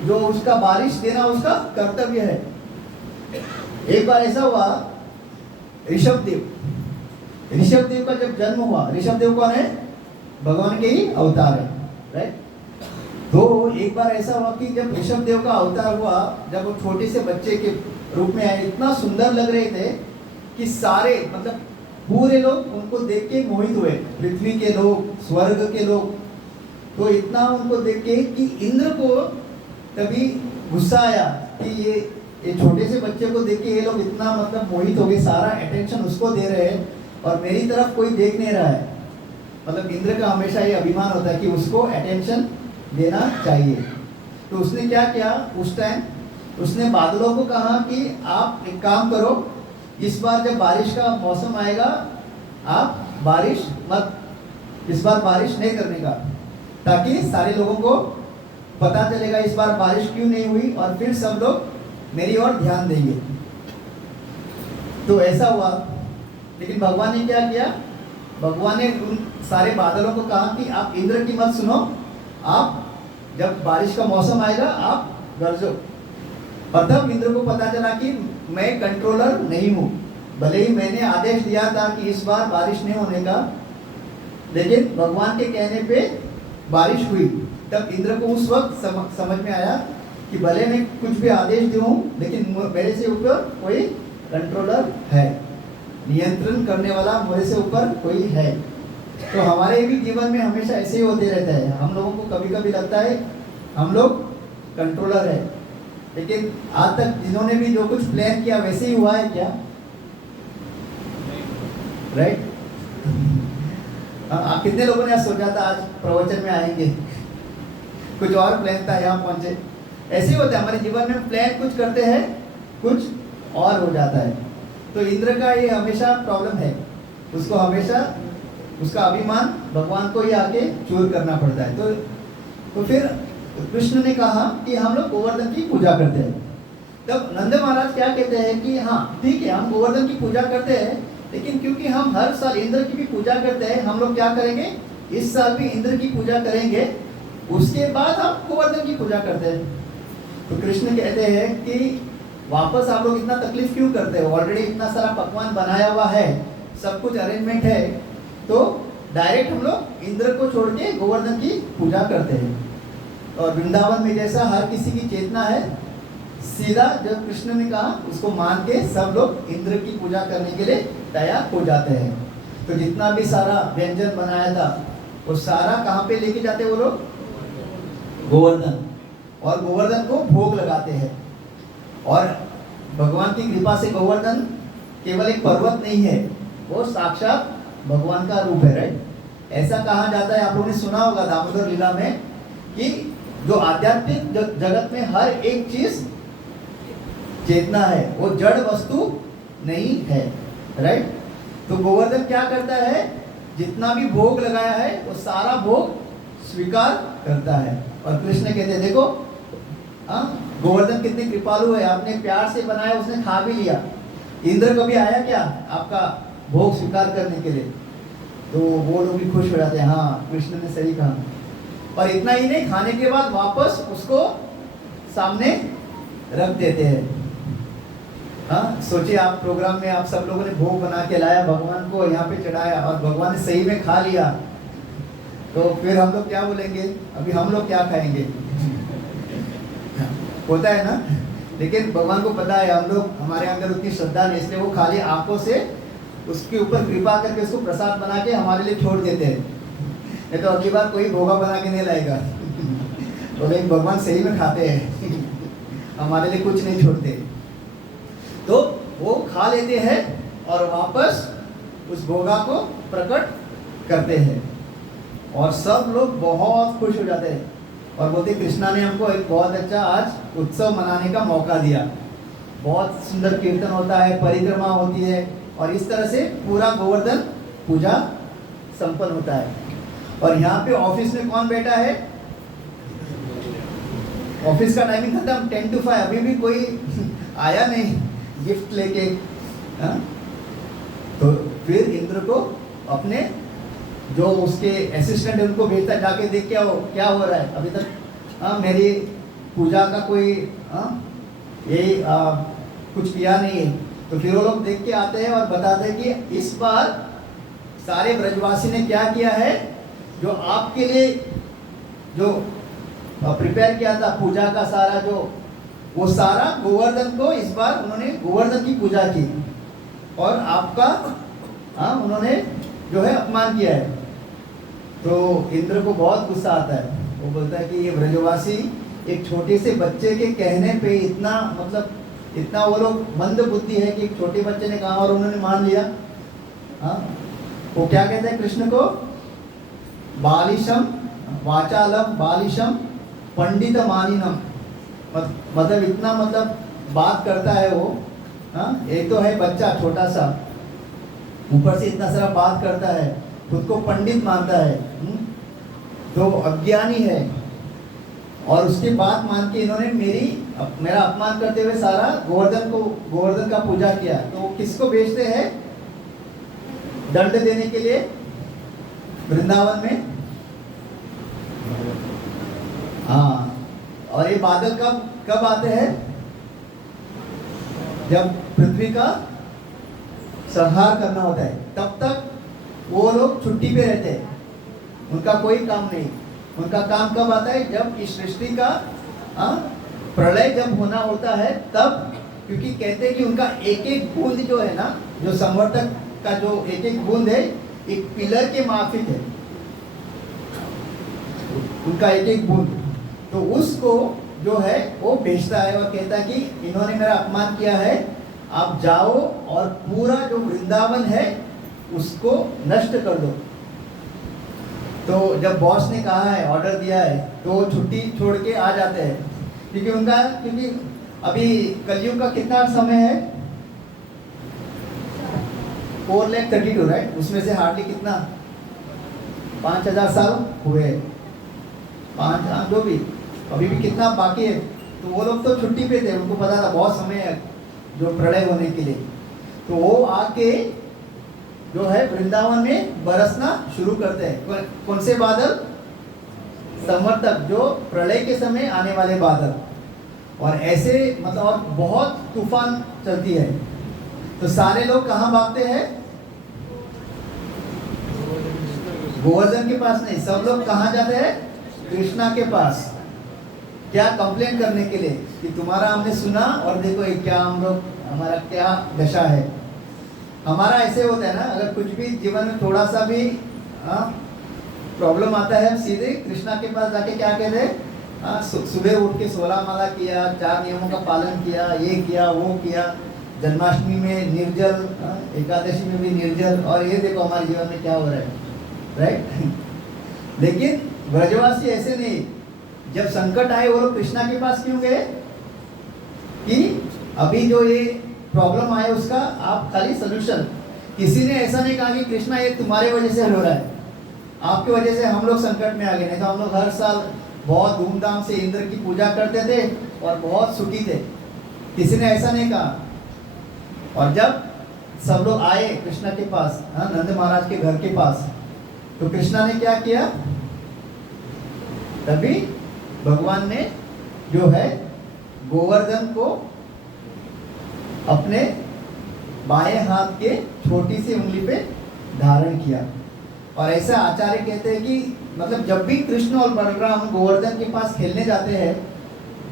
जो उसका बारिश देना उसका कर्तव्य है। एक बार ऐसा हुआ, ऋषभ देव का जब जन्म हुआ, ऋषभ देव कौन है? भगवान के ही अवतार है, राइट? तो एक बार ऐसा हुआ कि जब ऋषभ देव का अवतार हुआ, जब वो छोटे से बच्चे के रूप में आए, इतना सुंदर लग रहे थे कि सारे मतलब पूरे लोग उनको देख के मोहित हुए, पृथ्वी के लोग, स्वर्ग के लोग। तो इतना उनको देख के कि इंद्र को तभी गुस्सा आया कि ये छोटे से बच्चे को देख के ये लोग इतना मतलब मोहित हो गए, सारा अटेंशन उसको दे रहे हैं और मेरी तरफ कोई देख नहीं रहा है। मतलब इंद्र का हमेशा ये अभिमान होता है कि उसको अटेंशन देना चाहिए। तो उसने क्या किया, उस टाइम उसने बादलों को कहा कि आप एक काम करो, इस बार जब बारिश का मौसम आएगा आप बारिश मत, इस बार बारिश नहीं करने का, ताकि सारे लोगों को पता चलेगा इस बार बारिश क्यों नहीं हुई और फिर सब लोग मेरी ओर ध्यान देंगे। तो ऐसा हुआ। लेकिन भगवान ने क्या किया, भगवान ने उन सारे बादलों को कहा कि आप इंद्र की मत सुनो, आप जब बारिश का मौसम आएगा आप गरजो। और तब इंद्र को पता चला कि मैं कंट्रोलर नहीं हूँ, भले ही मैंने आदेश दिया था कि इस बार बारिश नहीं होने का, लेकिन भगवान के कहने पे बारिश हुई। तब इंद्र को उस वक्त समझ में आया कि भले मैं कुछ भी आदेश दूँ, लेकिन मेरे से ऊपर कोई कंट्रोलर है, नियंत्रण करने वाला मेरे से ऊपर कोई है। तो हमारे भी जीवन में हमेशा ऐसे ही होते रहता है। हम लोगों को कभी कभी लगता है हम लोग कंट्रोलर है, लेकिन आज तक जिन्होंने भी जो कुछ प्लान किया वैसे ही हुआ है क्या? राइट? आप कितने लोगों ने आज सोचा था आज प्रवचन में आएंगे, कुछ और प्लान था, यहाँ पहुंचे। ऐसे ही होता है हमारे जीवन में, प्लान कुछ करते हैं कुछ और हो जाता है। तो इंद्र का ये हमेशा प्रॉब्लम है, उसको हमेशा उसका अभिमान भगवान को ही आके चूर करना पड़ता है। तो फिर कृष्ण ने कहा कि हम लोग गोवर्धन की पूजा करते हैं। तब नंद महाराज क्या कहते हैं कि हाँ ठीक है, हम गोवर्धन की पूजा करते हैं, लेकिन क्योंकि हम हर साल इंद्र की भी पूजा करते हैं, हम लोग क्या करेंगे, इस साल भी इंद्र की पूजा करेंगे, उसके बाद हम गोवर्धन की पूजा करते हैं। तो कृष्ण कहते हैं कि वापस आप लोग इतना तकलीफ क्यों करते हो, ऑलरेडी इतना सारा पकवान बनाया हुआ है, सब कुछ अरेंजमेंट है, तो डायरेक्ट हम लोग इंद्र को छोड़ के गोवर्धन की पूजा करते हैं। और वृंदावन में जैसा हर किसी की चेतना है, सीधा जब कृष्ण ने कहा उसको मान के सब लोग इंद्र की पूजा करने के लिए तैयार हो जाते हैं। तो जितना भी सारा व्यंजन बनाया था वो सारा कहाँ पे लेके जाते वो लोग, गोवर्धन, और गोवर्धन को भोग लगाते हैं। और भगवान की कृपा से गोवर्धन केवल एक पर्वत नहीं है, वो साक्षात भगवान का रूप है। राइट? ऐसा कहा जाता है, आप लोगों ने सुना होगा दामोदर लीला में, कि जो आध्यात्मिक जगत में हर एक चीज चेतना है, वो जड़ वस्तु नहीं है। राइट? तो गोवर्धन क्या करता है, जितना भी भोग लगाया है वो सारा भोग स्वीकार करता है। और कृष्ण कहते हैं देखो गोवर्धन कितने कृपालु है, आपने प्यार से बनाया, उसने खा भी लिया। इंद्र कभी आया क्या आपका भोग स्वीकार करने के लिए? तो वो लोग भी खुश हो जाते हैं, हाँ कृष्ण ने सही कहा। और इतना ही नहीं, खाने के बाद वापस उसको सामने रख देते हैं। हाँ सोचिए, आप प्रोग्राम में आप सब लोगों ने भोग बना के लाया, भगवान को यहाँ पे चढ़ाया और भगवान ने सही में खा लिया, तो फिर हम लोग क्या बोलेंगे, अभी हम लोग क्या खाएंगे? होता है ना। लेकिन भगवान को पता है हम लोग, हमारे अंदर उतनी श्रद्धा नहीं, इसलिए वो खाली आंखों से उसके ऊपर कृपा करके उसको प्रसाद बना के हमारे लिए छोड़ देते हैं। नहीं तो अगली बार कोई भोगा बना के नहीं लाएगा। तो लेकिन भगवान सही में खाते हैं, हमारे लिए कुछ नहीं छोड़ते। तो वो खा लेते हैं और वापस उस भोगा को प्रकट करते हैं, और सब लोग बहुत खुश हो जाते हैं और बोलते कृष्णा ने हमको एक बहुत अच्छा आज उत्सव मनाने का मौका दिया। बहुत सुंदर कीर्तन होता है, परिक्रमा होती है, और इस तरह से पूरा गोवर्धन पूजा संपन्न होता है। और यहाँ पे ऑफिस में कौन बैठा है, ऑफिस का टाइमिंग खत्म 10 to 5, अभी भी कोई आया नहीं गिफ्ट लेके। तो फिर इंद्र को अपने जो उसके असिस्टेंट है उनको भेजता, जाके देख क्या हो रहा है, अभी तक मेरी पूजा का कोई यही कुछ किया नहीं है। तो फिर वो लोग देख के आते हैं और बताते हैं कि इस बार सारे ब्रजवासी ने क्या किया है, जो आपके लिए जो प्रिपेयर किया था पूजा का सारा, जो वो सारा गोवर्धन को इस बार उन्होंने गोवर्धन की पूजा की, और आपका उन्होंने जो है अपमान किया है। तो इंद्र को बहुत गुस्सा आता है, वो बोलता है कि ये ब्रजवासी एक छोटे से बच्चे के कहने पे इतना, मतलब इतना वो लोग मंद बुद्धि है कि एक छोटे बच्चे ने कहा और उन्होंने मान लिया। वो क्या कहते हैं कृष्ण को, बालिशम वाचालम बालिशम पंडित मानिनम, मतलब इतना मतलब बात करता है वो। एक तो है बच्चा छोटा सा, ऊपर से इतना सारा बात करता है, खुद को पंडित मानता है, तो अज्ञानी है। और उसके बात मान के इन्होंने मेरा अपमान करते हुए सारा गोवर्धन का पूजा किया। तो वो किसको भेजते हैं दंड देने के लिए वृंदावन में? हाँ, और ये बादल कब आते हैं? जब पृथ्वी का संहार करना होता है, तब तक वो लोग छुट्टी पे रहते हैं, उनका कोई काम नहीं। उनका काम कब आता है? जब इस सृष्टि का प्रलय जब होना होता है तब, क्योंकि कहते हैं कि उनका एक एक बूंद जो है ना, जो संवर्तक का जो एक एक बूंद है, एक पिलर के माफिक है उनका एक एक बूंद। तो उसको जो है वो भेजता है और कहता है कि इन्होंने मेरा अपमान किया है, आप जाओ और पूरा जो वृंदावन है उसको नष्ट कर दो। तो जब बॉस ने कहा है, ऑर्डर दिया है, तो वो छुट्टी छोड़ के आ जाते हैं, क्योंकि अभी कलयुग का कितना समय है, 432, राइट। उसमें से हार्डली कितना 5000 साल हुए, 5 जो भी, अभी भी कितना बाकी है। तो वो लोग तो छुट्टी पे थे, उनको पता था बहुत समय है जो प्रलय होने के लिए। तो वो आके जो है वृंदावन में बरसना शुरू करते हैं। कौन से बादल? समर्थक, जो प्रलय के समय आने वाले बादल। और ऐसे मतलब और बहुत तूफान चलती है। तो सारे लोग कहाँ भागते हैं? गोवर्धन के पास नहीं, सब लोग कहाँ जाते हैं? कृष्णा के पास। क्या कंप्लेंट करने के लिए कि तुम्हारा हमने सुना और देखो ये क्या हम लोग, हमारा क्या दशा है। हमारा ऐसे होता है ना, अगर कुछ भी जीवन में थोड़ा सा भी प्रॉब्लम आता है, हम सीधे कृष्णा के पास जाके क्या कहते हैं? सुबह उठ के 16 माला किया, 4 नियमों का पालन किया, ये किया वो किया, जन्माष्टमी में निर्जल, एकादशी में भी निर्जल, और ये देखो हमारे जीवन में क्या हो रहा है, राइट। लेकिन ब्रजवासी ऐसे नहीं। जब संकट आए वो लोग कृष्णा के पास क्यों गए? कि अभी जो ये प्रॉब्लम आए उसका आप खाली सोल्यूशन। किसी ने ऐसा नहीं कहा कि कृष्णा ये तुम्हारे वजह से हो रहा है, आपकी वजह से हम लोग संकट में आ गए। नहीं तो हम लोग हर साल बहुत धूमधाम से इंद्र की पूजा करते थे और बहुत सुखी थे। किसी ने ऐसा नहीं कहा। और जब सब लोग आए कृष्णा के पास, नंद महाराज के घर के पास, तो कृष्णा ने क्या किया? तभी भगवान ने जो है गोवर्धन को अपने बाएं हाथ के छोटी सी उंगली पे धारण किया। और ऐसा आचार्य कहते हैं कि मतलब जब भी कृष्ण और बलराम गोवर्धन के पास खेलने जाते हैं,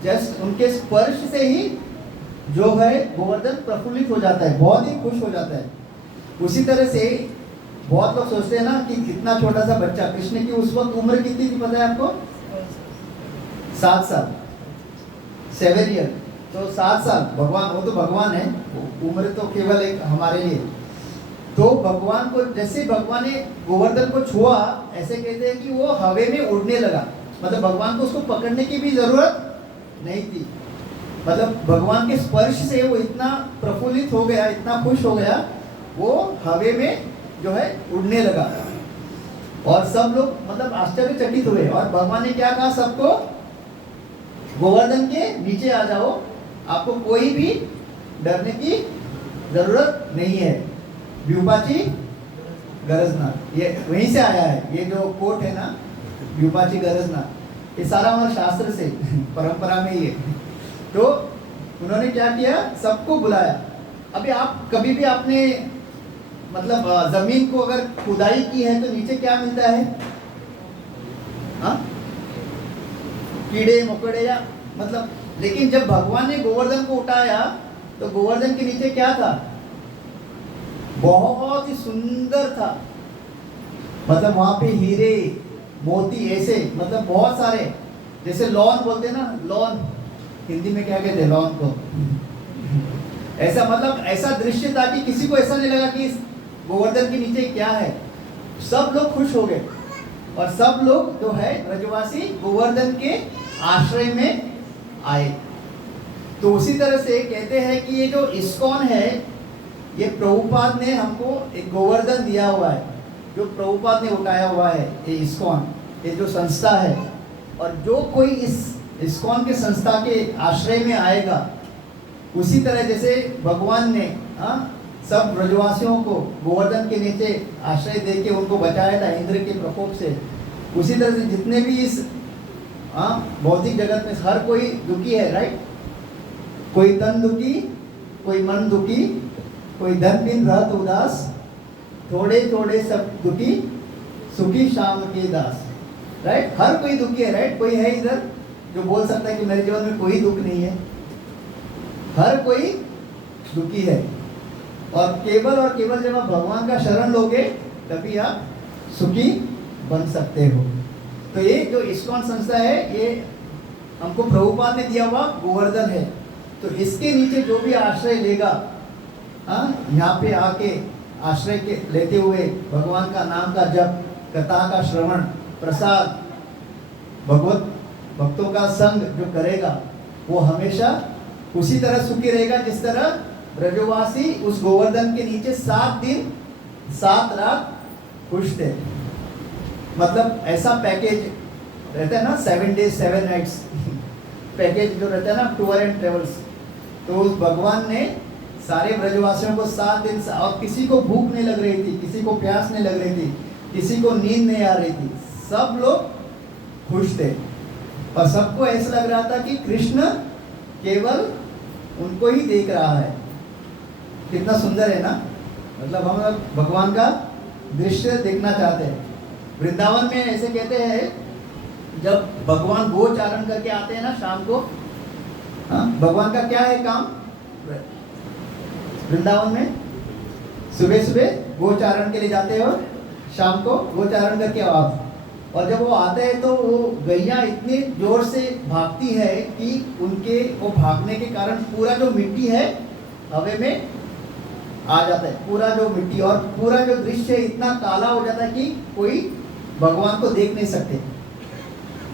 जस्ट उनके स्पर्श से ही जो है गोवर्धन प्रफुल्लित हो जाता है, बहुत ही खुश हो जाता है। उसी तरह से बहुत लोग सोचते हैं ना कि कितना छोटा सा बच्चा, कृष्ण की उस वक्त उम्र कितनी थी पता है आपको? 7 साल, 7 ईयर। तो 7 साल भगवान, वो तो भगवान है, उम्र तो केवल एक हमारे लिए। तो भगवान को, जैसे भगवान ने गोवर्धन को छुआ, ऐसे कहते हैं कि वो हवा में उड़ने लगा। मतलब भगवान को उसको पकड़ने की भी जरूरत नहीं थी। मतलब भगवान के स्पर्श से वो इतना प्रफुल्लित हो गया, इतना खुश हो गया, वो हवा में जो है उड़ने लगा। और सब लोग मतलब आश्चर्यचकित हुए। और भगवान ने क्या कहा सबको? गोवर्धन के नीचे आ जाओ, आपको कोई भी डरने की जरूरत नहीं है। व्यूपाची गरजना, ये वहीं से आया है। ये जो कोट है ना, व्यूपाची गरजना, ये सारा हमारे शास्त्र से परंपरा में ही है। तो उन्होंने क्या किया? सबको बुलाया। अभी आप कभी भी आपने मतलब जमीन को अगर खुदाई की है तो नीचे क्या मिलता है? कीड़े मकोड़े या मतलब, लेकिन जब भगवान ने गोवर्धन को उठाया तो गोवर्धन के नीचे क्या था? बहुत ही सुंदर था। मतलब वहां पे हीरे मोती ऐसे, मतलब बहुत सारे, जैसे लॉन बोलते ना, लॉन हिंदी में क्या कहते हैं लॉन को? ऐसा मतलब ऐसा दृश्य था कि किसी को ऐसा नहीं लगा कि गोवर्धन के नीचे क्या है। सब लोग खुश हो गए और सब लोग जो है ब्रजवासी गोवर्धन के आश्रय में आए। तो उसी तरह से कहते हैं कि ये जो इस्कॉन है, ये प्रभुपाद ने हमको एक गोवर्धन दिया हुआ है, जो प्रभुपाद ने उठाया हुआ है। ये इस्कॉन, ये जो संस्था है, और जो कोई इस इस्कॉन के संस्था के आश्रय में आएगा, उसी तरह जैसे भगवान ने सब ब्रजवासियों को गोवर्धन के नीचे आश्रय दे के उनको बचाया था इंद्र के प्रकोप से, उसी तरह से जितने भी इस भौतिक जगत में हर कोई दुखी है, राइट। कोई तन दुखी, कोई मन दुखी, कोई धन बिन रहत उदास, थोड़े थोड़े सब दुखी, सुखी शाम के दास, राइट। हर कोई दुखी है, राइट। कोई है इधर जो बोल सकता है कि मेरे जीवन में कोई दुख नहीं है? हर कोई दुखी है। और केवल जब आप भगवान का शरण लोगे तभी आप सुखी बन सकते हो। तो ये जो इस्कॉन संस्था है, ये हमको प्रभुपाद ने दिया हुआ गोवर्धन है। तो इसके नीचे जो भी आश्रय लेगा, यहाँ पे आके आश्रय के लेते हुए भगवान का नाम का जप, कथा का श्रवण, प्रसाद, भगवत भक्तों का संग जो करेगा, वो हमेशा उसी तरह सुखी रहेगा जिस तरह ब्रजवासी उस गोवर्धन के नीचे 7 दिन 7 रात खुश थे। मतलब ऐसा पैकेज रहता है ना, 7 days 7 nights पैकेज जो रहता है ना, टूर एंड ट्रेवल्स। तो उस भगवान ने सारे ब्रजवासियों को 7 दिन, और किसी को भूख नहीं लग रही थी, किसी को प्यास नहीं लग रही थी, किसी को नींद नहीं आ रही थी, सब लोग खुश थे। और सबको ऐसा लग रहा था कि कृष्ण केवल उनको ही देख रहा है। कितना सुंदर है ना, मतलब हम लोग भगवान का दृश्य देखना चाहते हैं। वृंदावन में ऐसे कहते हैं, जब भगवान गोचारण करके आते हैं ना शाम को, भगवान का क्या है काम वृंदावन में? सुबह सुबह गोचारण के लिए जाते हो, शाम को गोचारण करके आप, और जब वो आते हैं तो वो गैया इतनी जोर से भागती है कि उनके वो भागने के कारण पूरा जो मिट्टी है हवा में आ जाता है, पूरा जो मिट्टी, और पूरा जो दृश्य इतना काला हो जाता है कि कोई भगवान को देख नहीं सकते।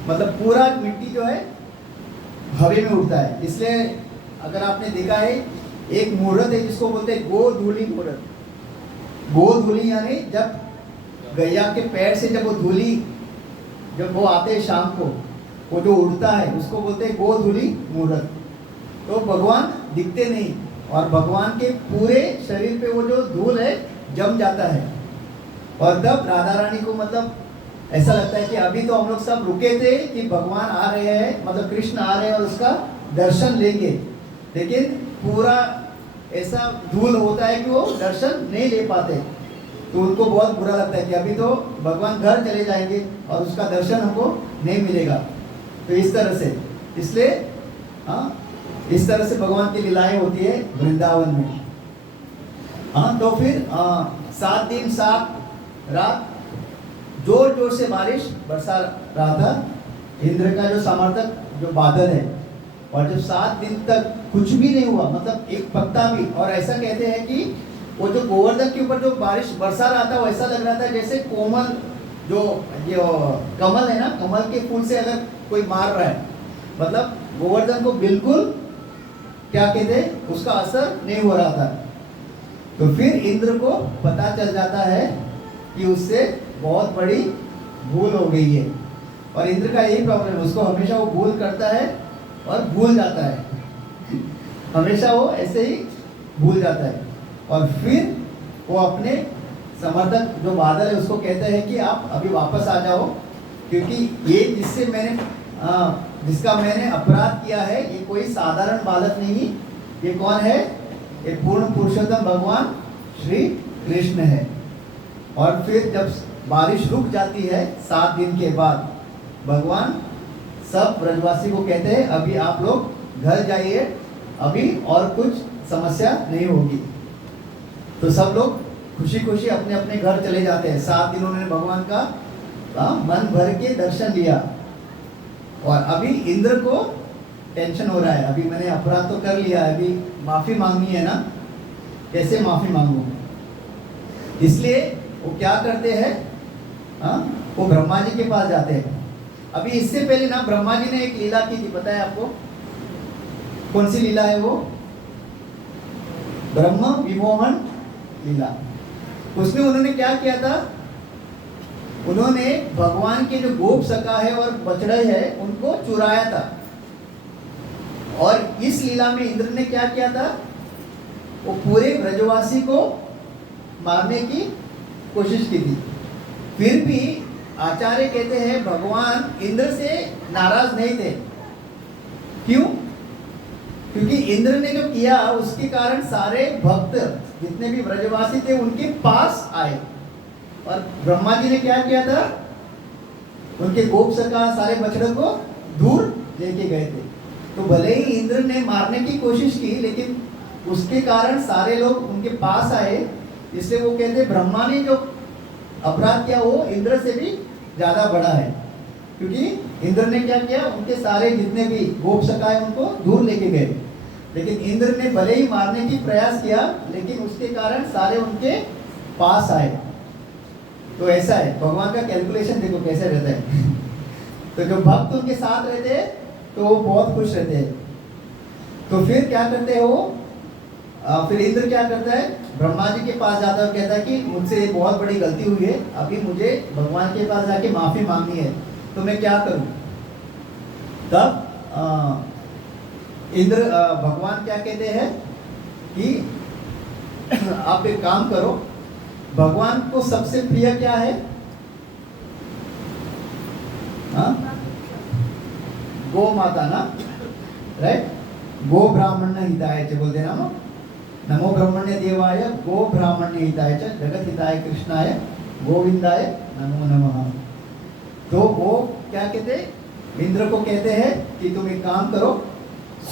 मतलब पूरा मिट्टी जो है हवे में उड़ता है। इसलिए अगर आपने देखा है, एक मुहूर्त है जिसको बोलते हैं गोधूली मुहूर्त। गोधूली यानी जब गैया के पैर से जब वो धूली, जब वो आते हैं शाम को, वो जो उड़ता है उसको बोलते हैं गोधूली मुहूर्त। तो भगवान दिखते नहीं, और भगवान के पूरे शरीर पे वो जो धूल है जम जाता है। और तब राधा रानी को मतलब ऐसा लगता है कि अभी तो हम लोग सब रुके थे कि भगवान आ रहे हैं, मतलब कृष्ण आ रहे हैं और उसका दर्शन लेंगे, लेकिन पूरा ऐसा धूल होता है कि वो दर्शन नहीं ले पाते। तो उनको बहुत बुरा लगता है कि अभी तो भगवान घर चले जाएंगे और उसका दर्शन हमको नहीं मिलेगा। तो इस तरह से, इसलिए इस तरह से भगवान की लीलाएं होती है वृंदावन में। तो फिर 7 दिन 7 रात जोर जोर से बारिश बरसा रहा था। इंद्र का जो समर्थक जो बादल है, और जब 7 दिन तक कुछ भी नहीं हुआ, मतलब एक पत्ता भी, और ऐसा कहते हैं कि वो जो गोवर्धन के ऊपर जो बारिश बरसा रहा था, वो ऐसा लग रहा था जैसे कोमल जो कमल है ना, कमल के फूल से अगर कोई मार रहा है, मतलब गोवर्धन को बिल्कुल क्या कहते हैं, उसका असर नहीं हो रहा था। तो फिर इंद्र को पता चल जाता है कि उससे बहुत बड़ी भूल हो गई है। और इंद्र का यही प्रॉब्लम है, उसको हमेशा वो भूल करता है और भूल जाता है, हमेशा वो ऐसे ही भूल जाता है। और फिर वो अपने समर्थक जो बादल है उसको कहते हैं कि आप अभी वापस आ जाओ, क्योंकि ये जिसका मैंने अपराध किया है, ये कोई साधारण बालक नहीं, ये कौन है? ये पूर्ण पुरुषोत्तम भगवान श्री कृष्ण है। और फिर जब बारिश रुक जाती है 7 दिन के बाद, भगवान सब ब्रजवासी को कहते हैं अभी आप लोग घर जाइए, अभी और कुछ समस्या नहीं होगी। तो सब लोग खुशी खुशी अपने अपने घर चले जाते हैं। 7 दिन उन्होंने भगवान का मन भर के दर्शन लिया। और अभी इंद्र को टेंशन हो रहा है, अभी मैंने अपराध तो कर लिया है, अभी माफ़ी मांगनी है ना, कैसे माफ़ी मांगूं? इसलिए वो क्या करते हैं, वो ब्रह्मा जी के पास जाते हैं। अभी इससे पहले ना ब्रह्मा जी ने एक लीला की थी, पता है आपको? कौन सी लीला है वो? ब्रह्म विमोहन लीला। उसमें उन्होंने क्या किया था? उन्होंने भगवान के जो गोप सखा है और बछड़े है उनको चुराया था। और इस लीला में इंद्र ने क्या किया था? वो पूरे ब्रजवासी को मारने की कोशिश की थी। फिर भी आचार्य कहते हैं भगवान इंद्र से नाराज नहीं थे। क्यों? क्योंकि इंद्र ने जो किया उसके कारण सारे भक्त जितने भी ब्रजवासी थे उनके पास आए। और ब्रह्मा जी ने क्या किया था? उनके गोप सखा सारे बछड़ों को दूर लेके गए थे। तो भले ही इंद्र ने मारने की कोशिश की, लेकिन उसके कारण सारे लोग उनके पास आए। इसलिए वो कहते ब्रह्मा ने जो अपराध किया वो इंद्र से भी ज़्यादा बड़ा है, क्योंकि इंद्र ने क्या किया, उनके सारे जितने भी गोप सखा है उनको दूर लेके गए। लेकिन इंद्र ने भले ही मारने की प्रयास किया, लेकिन उसके कारण सारे उनके पास आए। तो ऐसा है, भगवान का कैलकुलेशन देखो कैसे रहता है। तो जो भक्त उनके साथ रहते हैं तो वो बहुत खुश रहते हैं। तो फिर क्या करते हैं वो, फिर इंद्र क्या करता है, ब्रह्मा जी के पास जाता है, कहता है कि मुझसे बहुत बड़ी गलती हुई है, अभी मुझे भगवान के पास जाके माफी मांगनी है, तो मैं क्या करूं। तब इंद्र भगवान क्या कहते हैं कि आप एक काम करो, भगवान को सबसे प्रिय क्या है, गो माता ना, राइट। गो ब्राह्मण्य हिताय च बोलते ना, नमो ब्रह्मण्य देवाय गो ब्राह्मण्य हिताय च जगत हिताय कृष्णाय गोविंदाय नमो नमः। तो वो क्या कहते, इंद्र को कहते हैं कि तुम एक काम करो,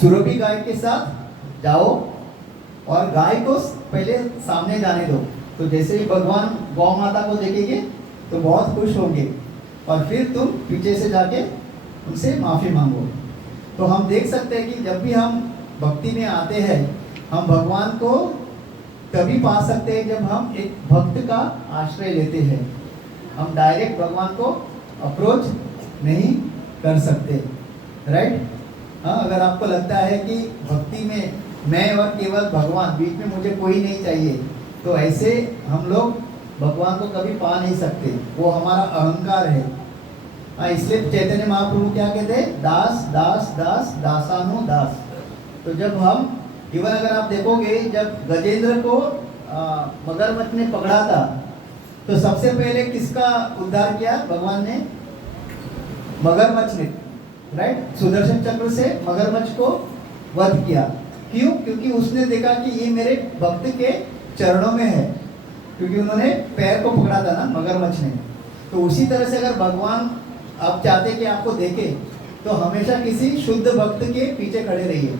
सुरभि गाय के साथ जाओ और गाय को पहले सामने जाने दो। तो जैसे ही भगवान गौ माता को देखेंगे तो बहुत खुश होंगे, और फिर तुम पीछे से जाके उनसे माफ़ी मांगो। तो हम देख सकते हैं कि जब भी हम भक्ति में आते हैं, हम भगवान को तभी पा सकते हैं जब हम एक भक्त का आश्रय लेते हैं। हम डायरेक्ट भगवान को अप्रोच नहीं कर सकते, राइट। हाँ, अगर आपको लगता है कि भक्ति में मैं और केवल भगवान, बीच में मुझे कोई नहीं चाहिए, तो ऐसे हम लोग भगवान को कभी पा नहीं सकते, वो हमारा अहंकार है। हाँ, इसलिए चैतन्य महाप्रभु क्या कहते हैं, दास दास दास दासानु दास। तो जब हम इवन अगर आप देखोगे, जब गजेंद्र को मगरमच्छ ने पकड़ा था, तो सबसे पहले किसका उद्धार किया भगवान ने, मगरमच्छ ने, राइट। सुदर्शन चक्र से मगरमच्छ को वध किया। क्यों? क्योंकि उसने देखा कि ये मेरे भक्त के चरणों में है, क्योंकि उन्होंने पैर को पकड़ा था ना मगरमच्छ ने। तो उसी तरह से अगर भगवान आप चाहते कि आपको देखे, तो हमेशा किसी शुद्ध भक्त के पीछे खड़े रहिए,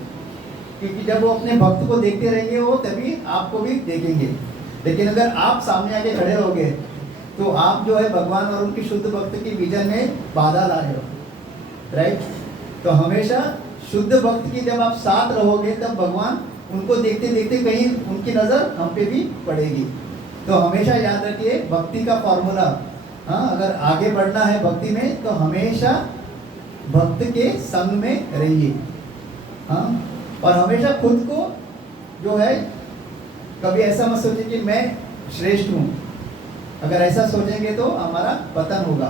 क्योंकि जब वो अपने भक्त को देखते रहेंगे वो तभी आपको भी देखेंगे। लेकिन अगर आप सामने आके खड़े रहोगे तो आप जो है भगवान और उनके शुद्ध भक्त की विजन में बाधा ला रहे हो, राइट। तो हमेशा शुद्ध भक्त की जब आप साथ रहोगे, तब भगवान उनको देखते देखते कहीं उनकी नज़र हम पे भी पड़ेगी। तो हमेशा याद रखिए, भक्ति का फॉर्मूला, हाँ, अगर आगे बढ़ना है भक्ति में तो हमेशा भक्त के संग में रहिए, हाँ। और हमेशा खुद को जो है, कभी ऐसा मत सोचिए कि मैं श्रेष्ठ हूँ। अगर ऐसा सोचेंगे तो हमारा पतन होगा।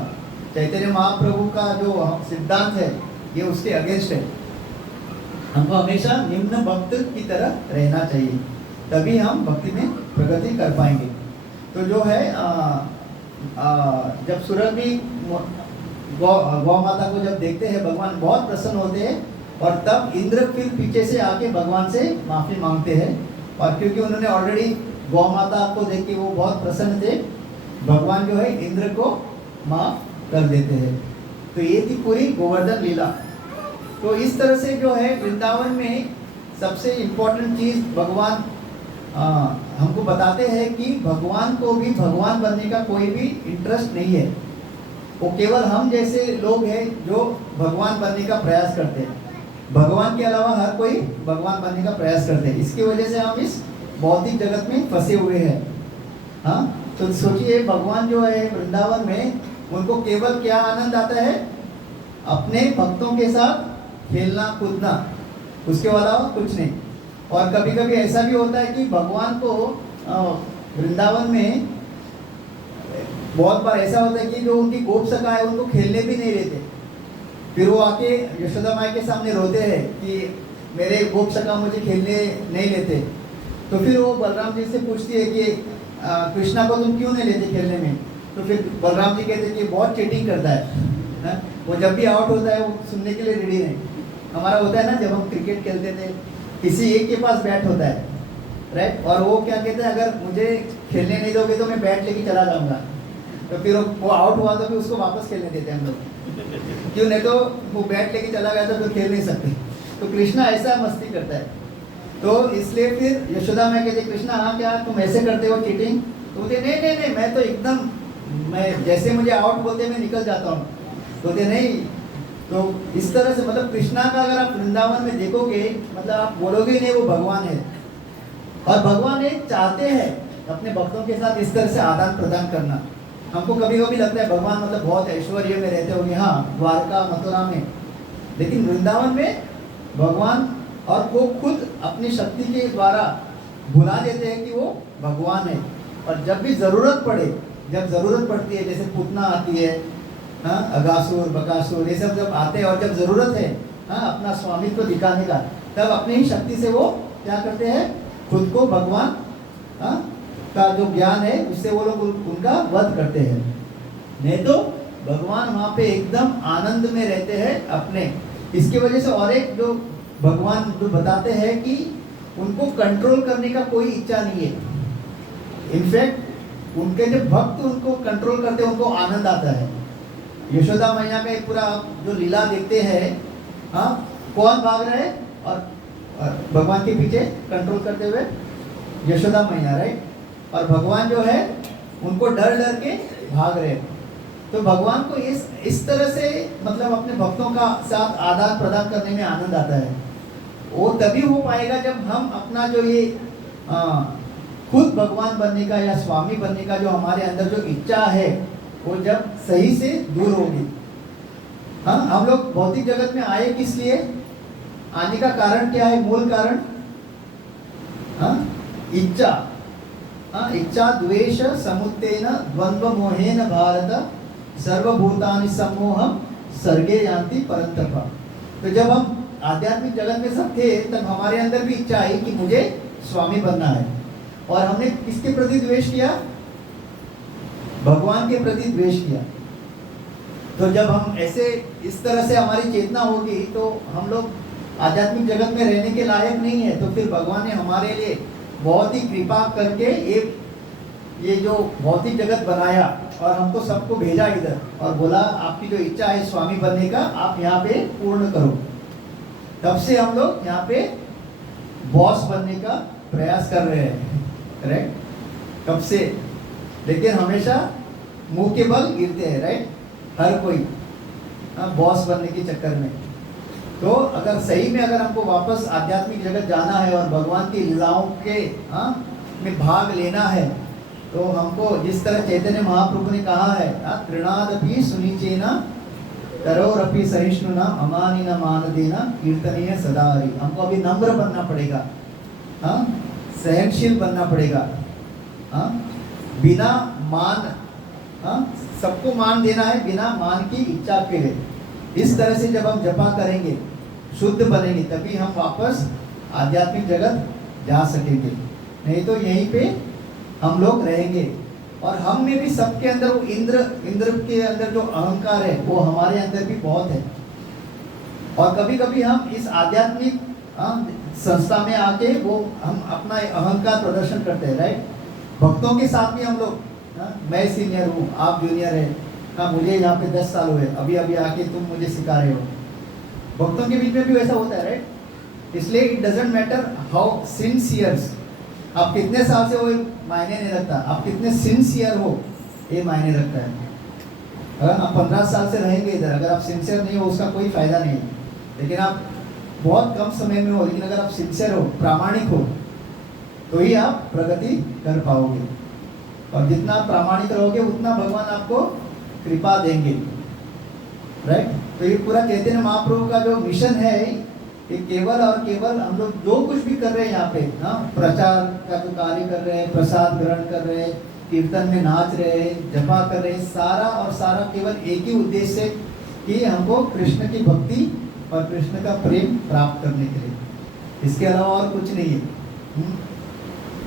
चैतन्य महाप्रभु का जो सिद्धांत है ये उसके अगेंस्ट है। हमको हमेशा निम्न भक्त की तरह रहना चाहिए, तभी हम भक्ति में प्रगति कर पाएंगे। तो जो है जब सुरभि गौ माता को जब देखते हैं, भगवान बहुत प्रसन्न होते हैं, और तब इंद्र फिर पीछे से आके भगवान से माफ़ी मांगते हैं। और क्योंकि उन्होंने ऑलरेडी गौ माता को देख के वो बहुत प्रसन्न थे, भगवान जो है इंद्र को माफ़ कर देते हैं। तो ये थी पूरी गोवर्धन लीला। तो इस तरह से जो है वृंदावन में सबसे इम्पोर्टेंट चीज़ भगवान हमको बताते हैं कि भगवान को भी भगवान बनने का कोई भी इंटरेस्ट नहीं है। वो केवल हम जैसे लोग हैं जो भगवान बनने का प्रयास करते हैं। भगवान के अलावा हर कोई भगवान बनने का प्रयास करते हैं। इसकी वजह से हम इस भौतिक जगत में फंसे हुए हैं, हाँ। तो सोचिए, भगवान जो है वृंदावन में, उनको केवल क्या आनंद आता है, अपने भक्तों के साथ खेलना कूदना, उसके अलावा कुछ नहीं। और कभी कभी ऐसा भी होता है कि भगवान को वृंदावन में बहुत बार ऐसा होता है कि जो उनकी गोप सखा है उनको खेलने भी नहीं देते। फिर वो आके यशोदा माई के सामने रोते हैं कि मेरे गोप सखा मुझे खेलने नहीं लेते। तो फिर वो बलराम जी से पूछती है कि कृष्णा को तुम क्यों नहीं लेते खेलने में। तो फिर बलराम जी कहते हैं कि बहुत चीटिंग करता है। वो जब भी आउट होता है वो सुनने के लिए रेडी नहीं। हमारा होता है ना, जब हम क्रिकेट खेलते थे, किसी एक के पास बैट होता है, राइट, और वो क्या कहते हैं, अगर मुझे खेलने नहीं दोगे तो मैं बैट लेके चला जाऊँगा। तो फिर वो आउट हुआ तो फिर उसको वापस खेलने देते हैं हम लोग, क्यों, नहीं तो वो बैट लेके चला गया तो फिर खेल नहीं सकते। तो कृष्णा ऐसा मस्ती करता है। तो इसलिए फिर यशोदा मैं कहते, कृष्णा हाँ क्या तुम ऐसे करते हो चीटिंग। तो बोलते नहीं नहीं नहीं, मैं तो एकदम मैं जैसे मुझे आउट बोलते मैं निकल जाता हूँ, बोलते नहीं। तो इस तरह से मतलब कृष्णा का अगर आप वृंदावन में देखोगे, मतलब आप बोलोगे नहीं वो भगवान है। और भगवान एक चाहते हैं अपने भक्तों के साथ इस तरह से आदान प्रदान करना। हमको कभी कभी लगता है भगवान मतलब बहुत ऐश्वर्य में रहते होंगे, हाँ द्वारका मथुरा में, लेकिन वृंदावन में भगवान और वो खुद अपनी शक्ति के द्वारा भुला देते हैं कि वो भगवान है। और जब भी ज़रूरत पड़े, जब ज़रूरत पड़ती है, जैसे पूतना आती है, हाँ अगासुर बकासुर ये सब जब आते हैं और जब ज़रूरत है हाँ अपना स्वामित्व दिखाने का, तब अपनी ही शक्ति से वो क्या करते हैं, खुद को भगवान हाँ का जो ज्ञान है उससे वो लोग उनका वध करते हैं। नहीं तो भगवान वहाँ पे एकदम आनंद में रहते हैं अपने। इसकी वजह से और एक जो भगवान जो बताते हैं कि उनको कंट्रोल करने का कोई इच्छा नहीं है। इनफैक्ट उनके जो भक्त उनको कंट्रोल करते हैं उनको आनंद आता है। यशोदा मैया का एक पूरा जो लीला देखते हैं, हाँ कौन भाग रहा है और भगवान के पीछे कंट्रोल करते हुए यशोदा मैया, राइट। और भगवान जो है उनको डर डर के भाग रहे हैं। तो भगवान को इस तरह से मतलब अपने भक्तों का साथ आदान प्रदान करने में आनंद आता है। वो तभी हो पाएगा जब हम अपना जो ये खुद भगवान बनने का या स्वामी बनने का जो हमारे अंदर जो इच्छा है वो जब सही से दूर होगी। हाँ हम लोग भौतिक जगत में आए किस लिए, आने का कारण क्या है, मूल कारण हाँ इच्छा। हाँ इच्छा द्वेष समुत्तेन द्वंद्व मोहेन भारत सर्वभूतानि सम्मोहम सर्गे यान्ति परन्तप। तो जब हम आध्यात्मिक जगत में सब थे तब हमारे अंदर भी इच्छा आई कि मुझे स्वामी बनना है। और हमने किसके प्रति द्वेष किया, भगवान के प्रति द्वेष किया। तो जब हम ऐसे इस तरह से हमारी चेतना होगी तो हम लोग आध्यात्मिक जगत में रहने के लायक नहीं है। तो फिर भगवान ने हमारे लिए बहुत ही कृपा करके ये जो भौतिक जगत बनाया और हमको सबको भेजा इधर और बोला आपकी जो इच्छा है स्वामी बनने का आप यहाँ पे पूर्ण करो। तब से हम लोग यहाँ पे बॉस बनने का प्रयास कर रहे हैं, करेक्ट। कब से, लेकिन हमेशा मुंह के बल गिरते हैं, राइट। हर कोई बॉस बनने के चक्कर में। तो अगर सही में अगर हमको वापस आध्यात्मिक जगत जाना है और भगवान की लीलाओं के में भाग लेना है तो हमको जिस तरह चैतन्य महाप्रभु ने कहा है तृणादपि सुनिचेना तरोरपि सहिष्णुना अमानिना मानदेना कीर्तनीय सदा हरि। हमको अभी नम्र बनना पड़ेगा, हाँ सहनशील बनना पड़ेगा, हाँ बिना मान, हाँ सबको मान देना है बिना मान की इच्छा के लिए। इस तरह से जब हम जपा करेंगे शुद्ध बनेंगे तभी हम वापस आध्यात्मिक जगत जा सकेंगे। नहीं तो यहीं पे हम लोग रहेंगे। और हम में भी सबके अंदर वो इंद्र के अंदर जो अहंकार है वो हमारे अंदर भी बहुत है। और कभी कभी हम इस आध्यात्मिक संस्था में आके वो हम अपना अहंकार प्रदर्शन करते हैं, राइट। भक्तों के साथ भी हम लोग मैं सीनियर हूँ आप जूनियर है, हाँ मुझे यहाँ पे 10 साल हुए, अभी अभी आके तुम मुझे सिखा रहे हो। भक्तों के बीच में भी वैसा होता है, राइट। इसलिए इट डजेंट मैटर हाउ सिंसियर्स, आप कितने साल से वो मायने नहीं रखता, आप कितने सिंसियर हो ये मायने रखता है। अगर आप 15 साल से रहेंगे इधर, अगर आप सिंसियर नहीं हो उसका कोई फायदा नहीं है। लेकिन आप बहुत कम समय में हो, लेकिन अगर आप सिंसियर हो, प्रामाणिक हो, तो ही आप प्रगति कर पाओगे। और जितना प्रामाणिक रहोगे उतना भगवान आपको कृपा देंगे, राइट। तो ये पूरा चैतन्य महाप्रभु का जो मिशन है कि केवल और केवल हम लोग जो कुछ भी कर रहे हैं यहाँ पे, हाँ प्रचार का जो कार्य कर रहे हैं, प्रसाद ग्रहण कर रहे हैं, कीर्तन में नाच रहे हैं, जपा कर रहे हैं, सारा और सारा केवल एक ही उद्देश्य है कि हमको कृष्ण की भक्ति और कृष्ण का प्रेम प्राप्त करने के लिए। इसके अलावा और कुछ नहीं है,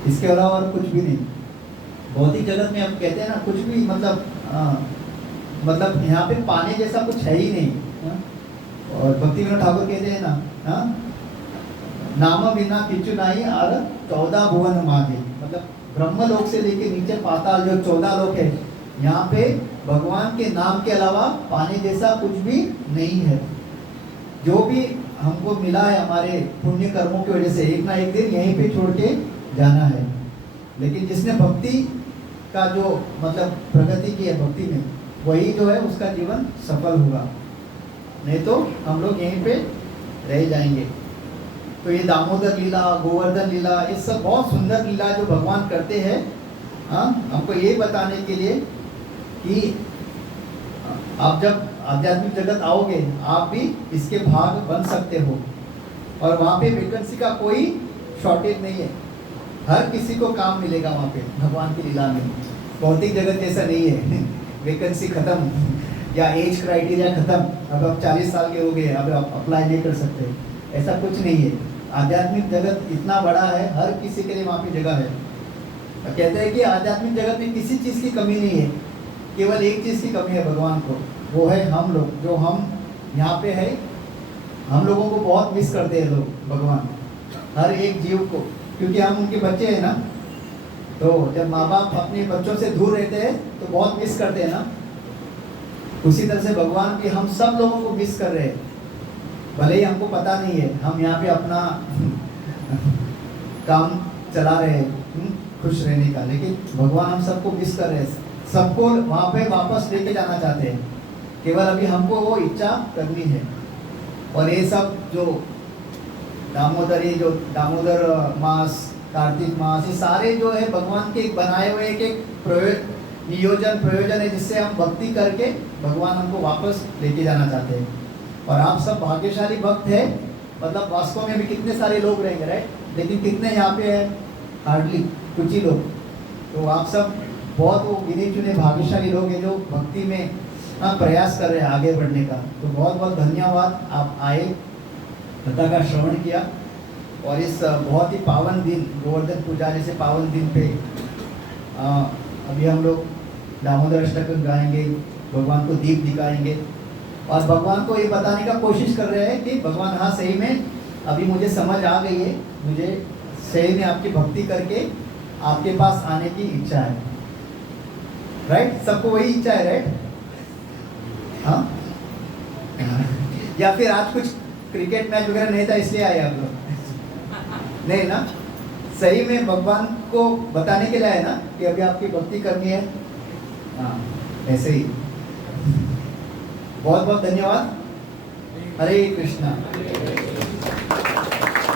इसके अलावा और कुछ भी नहीं। भौतिक जगत में हम कहते हैं ना कुछ भी मतलब यहाँ पे पाने जैसा कुछ है ही नहीं। और भक्ति विनोद ठाकुर कहते हैं ना नाम बिना किचु नहीं और 14 भुवन मागे, मतलब ब्रह्म लोक से लेके नीचे पाताल जो 14 लोक है, यहाँ पे भगवान के नाम के अलावा पाने जैसा कुछ भी नहीं है। जो भी हमको मिला है हमारे पुण्य कर्मों की वजह से एक ना एक दिन यहीं पे छोड़ के जाना है। लेकिन जिसने भक्ति का जो मतलब प्रगति की है भक्ति में, वही जो है उसका जीवन सफल होगा, नहीं तो हम लोग यहीं पे रह जाएंगे। तो ये दामोदर लीला, गोवर्धन लीला, ये सब बहुत सुंदर लीला जो भगवान करते हैं, हाँ, हमको ये बताने के लिए कि आप जब आध्यात्मिक जगत आओगे आप भी इसके भाग बन सकते हो। और वहाँ पे वैकेंसी का कोई शॉर्टेज नहीं है, हर किसी को काम मिलेगा वहाँ पे भगवान की लीला में। भौतिक जगत जैसा नहीं है वैकेंसी खत्म या एज क्राइटेरिया खत्म, अब आप 40 साल के हो गए, अब आप अप्लाई नहीं कर सकते, ऐसा कुछ नहीं है। आध्यात्मिक जगत इतना बड़ा है, हर किसी के लिए वहाँ पे जगह है। कहते हैं कि आध्यात्मिक जगत में किसी चीज़ की कमी नहीं है, केवल एक चीज़ की कमी है भगवान को, वो है हम लोग। जो हम यहाँ पे है, हम लोगों को बहुत मिस करते हैं लोग, भगवान हर एक जीव को, क्योंकि हम उनके बच्चे हैं ना। तो जब माँ बाप अपने बच्चों से दूर रहते हैं तो बहुत मिस करते हैं ना, उसी तरह से भगवान की हम सब लोगों को मिस कर रहे हैं। भले ही हमको पता नहीं है, हम यहाँ पे अपना काम चला रहे हैं खुश रहने का, लेकिन भगवान हम सबको मिस कर रहे हैं, सबको वहाँ पे वापस लेके जाना चाहते हैं। केवल अभी हमको वो इच्छा करनी है। और ये सब जो दामोदर, ये जो दामोदर मास, कार्तिक मास, ये सारे जो है भगवान के एक बनाए हुए एक प्रयोजन है, जिससे हम भक्ति करके भगवान हमको वापस लेके जाना चाहते हैं। और आप सब भाग्यशाली भक्त हैं, मतलब वास्तव में भी कितने सारे लोग रहेंगे, राइट, लेकिन कितने यहाँ पे हैं, हार्डली कुछ ही लोग। तो आप सब बहुत वो गिने चुने भाग्यशाली लोग हैं जो भक्ति में प्रयास कर रहे हैं आगे बढ़ने का। तो बहुत बहुत धन्यवाद, आप आए, कथा का श्रवण किया। और इस बहुत ही पावन दिन, गोवर्धन पूजा जैसे पावन दिन पे अभी हम लोग दामोदर अष्टकम गाएंगे, भगवान को दीप दिखाएंगे और भगवान को ये बताने का कोशिश कर रहे हैं कि भगवान हाँ सही में अभी मुझे समझ आ गई है, मुझे सही में आपकी भक्ति करके आपके पास आने की इच्छा है, राइट। सबको वही इच्छा है, राइट, हाँ। या फिर आज कुछ क्रिकेट मैच वगैरह नहीं था इसलिए आए आप लोग? नहीं ना, सही में भगवान को बताने के लिए आए ना कि अभी आपकी भक्ति करनी है, हाँ ऐसे ही। बहुत बहुत धन्यवाद। हरे कृष्णा।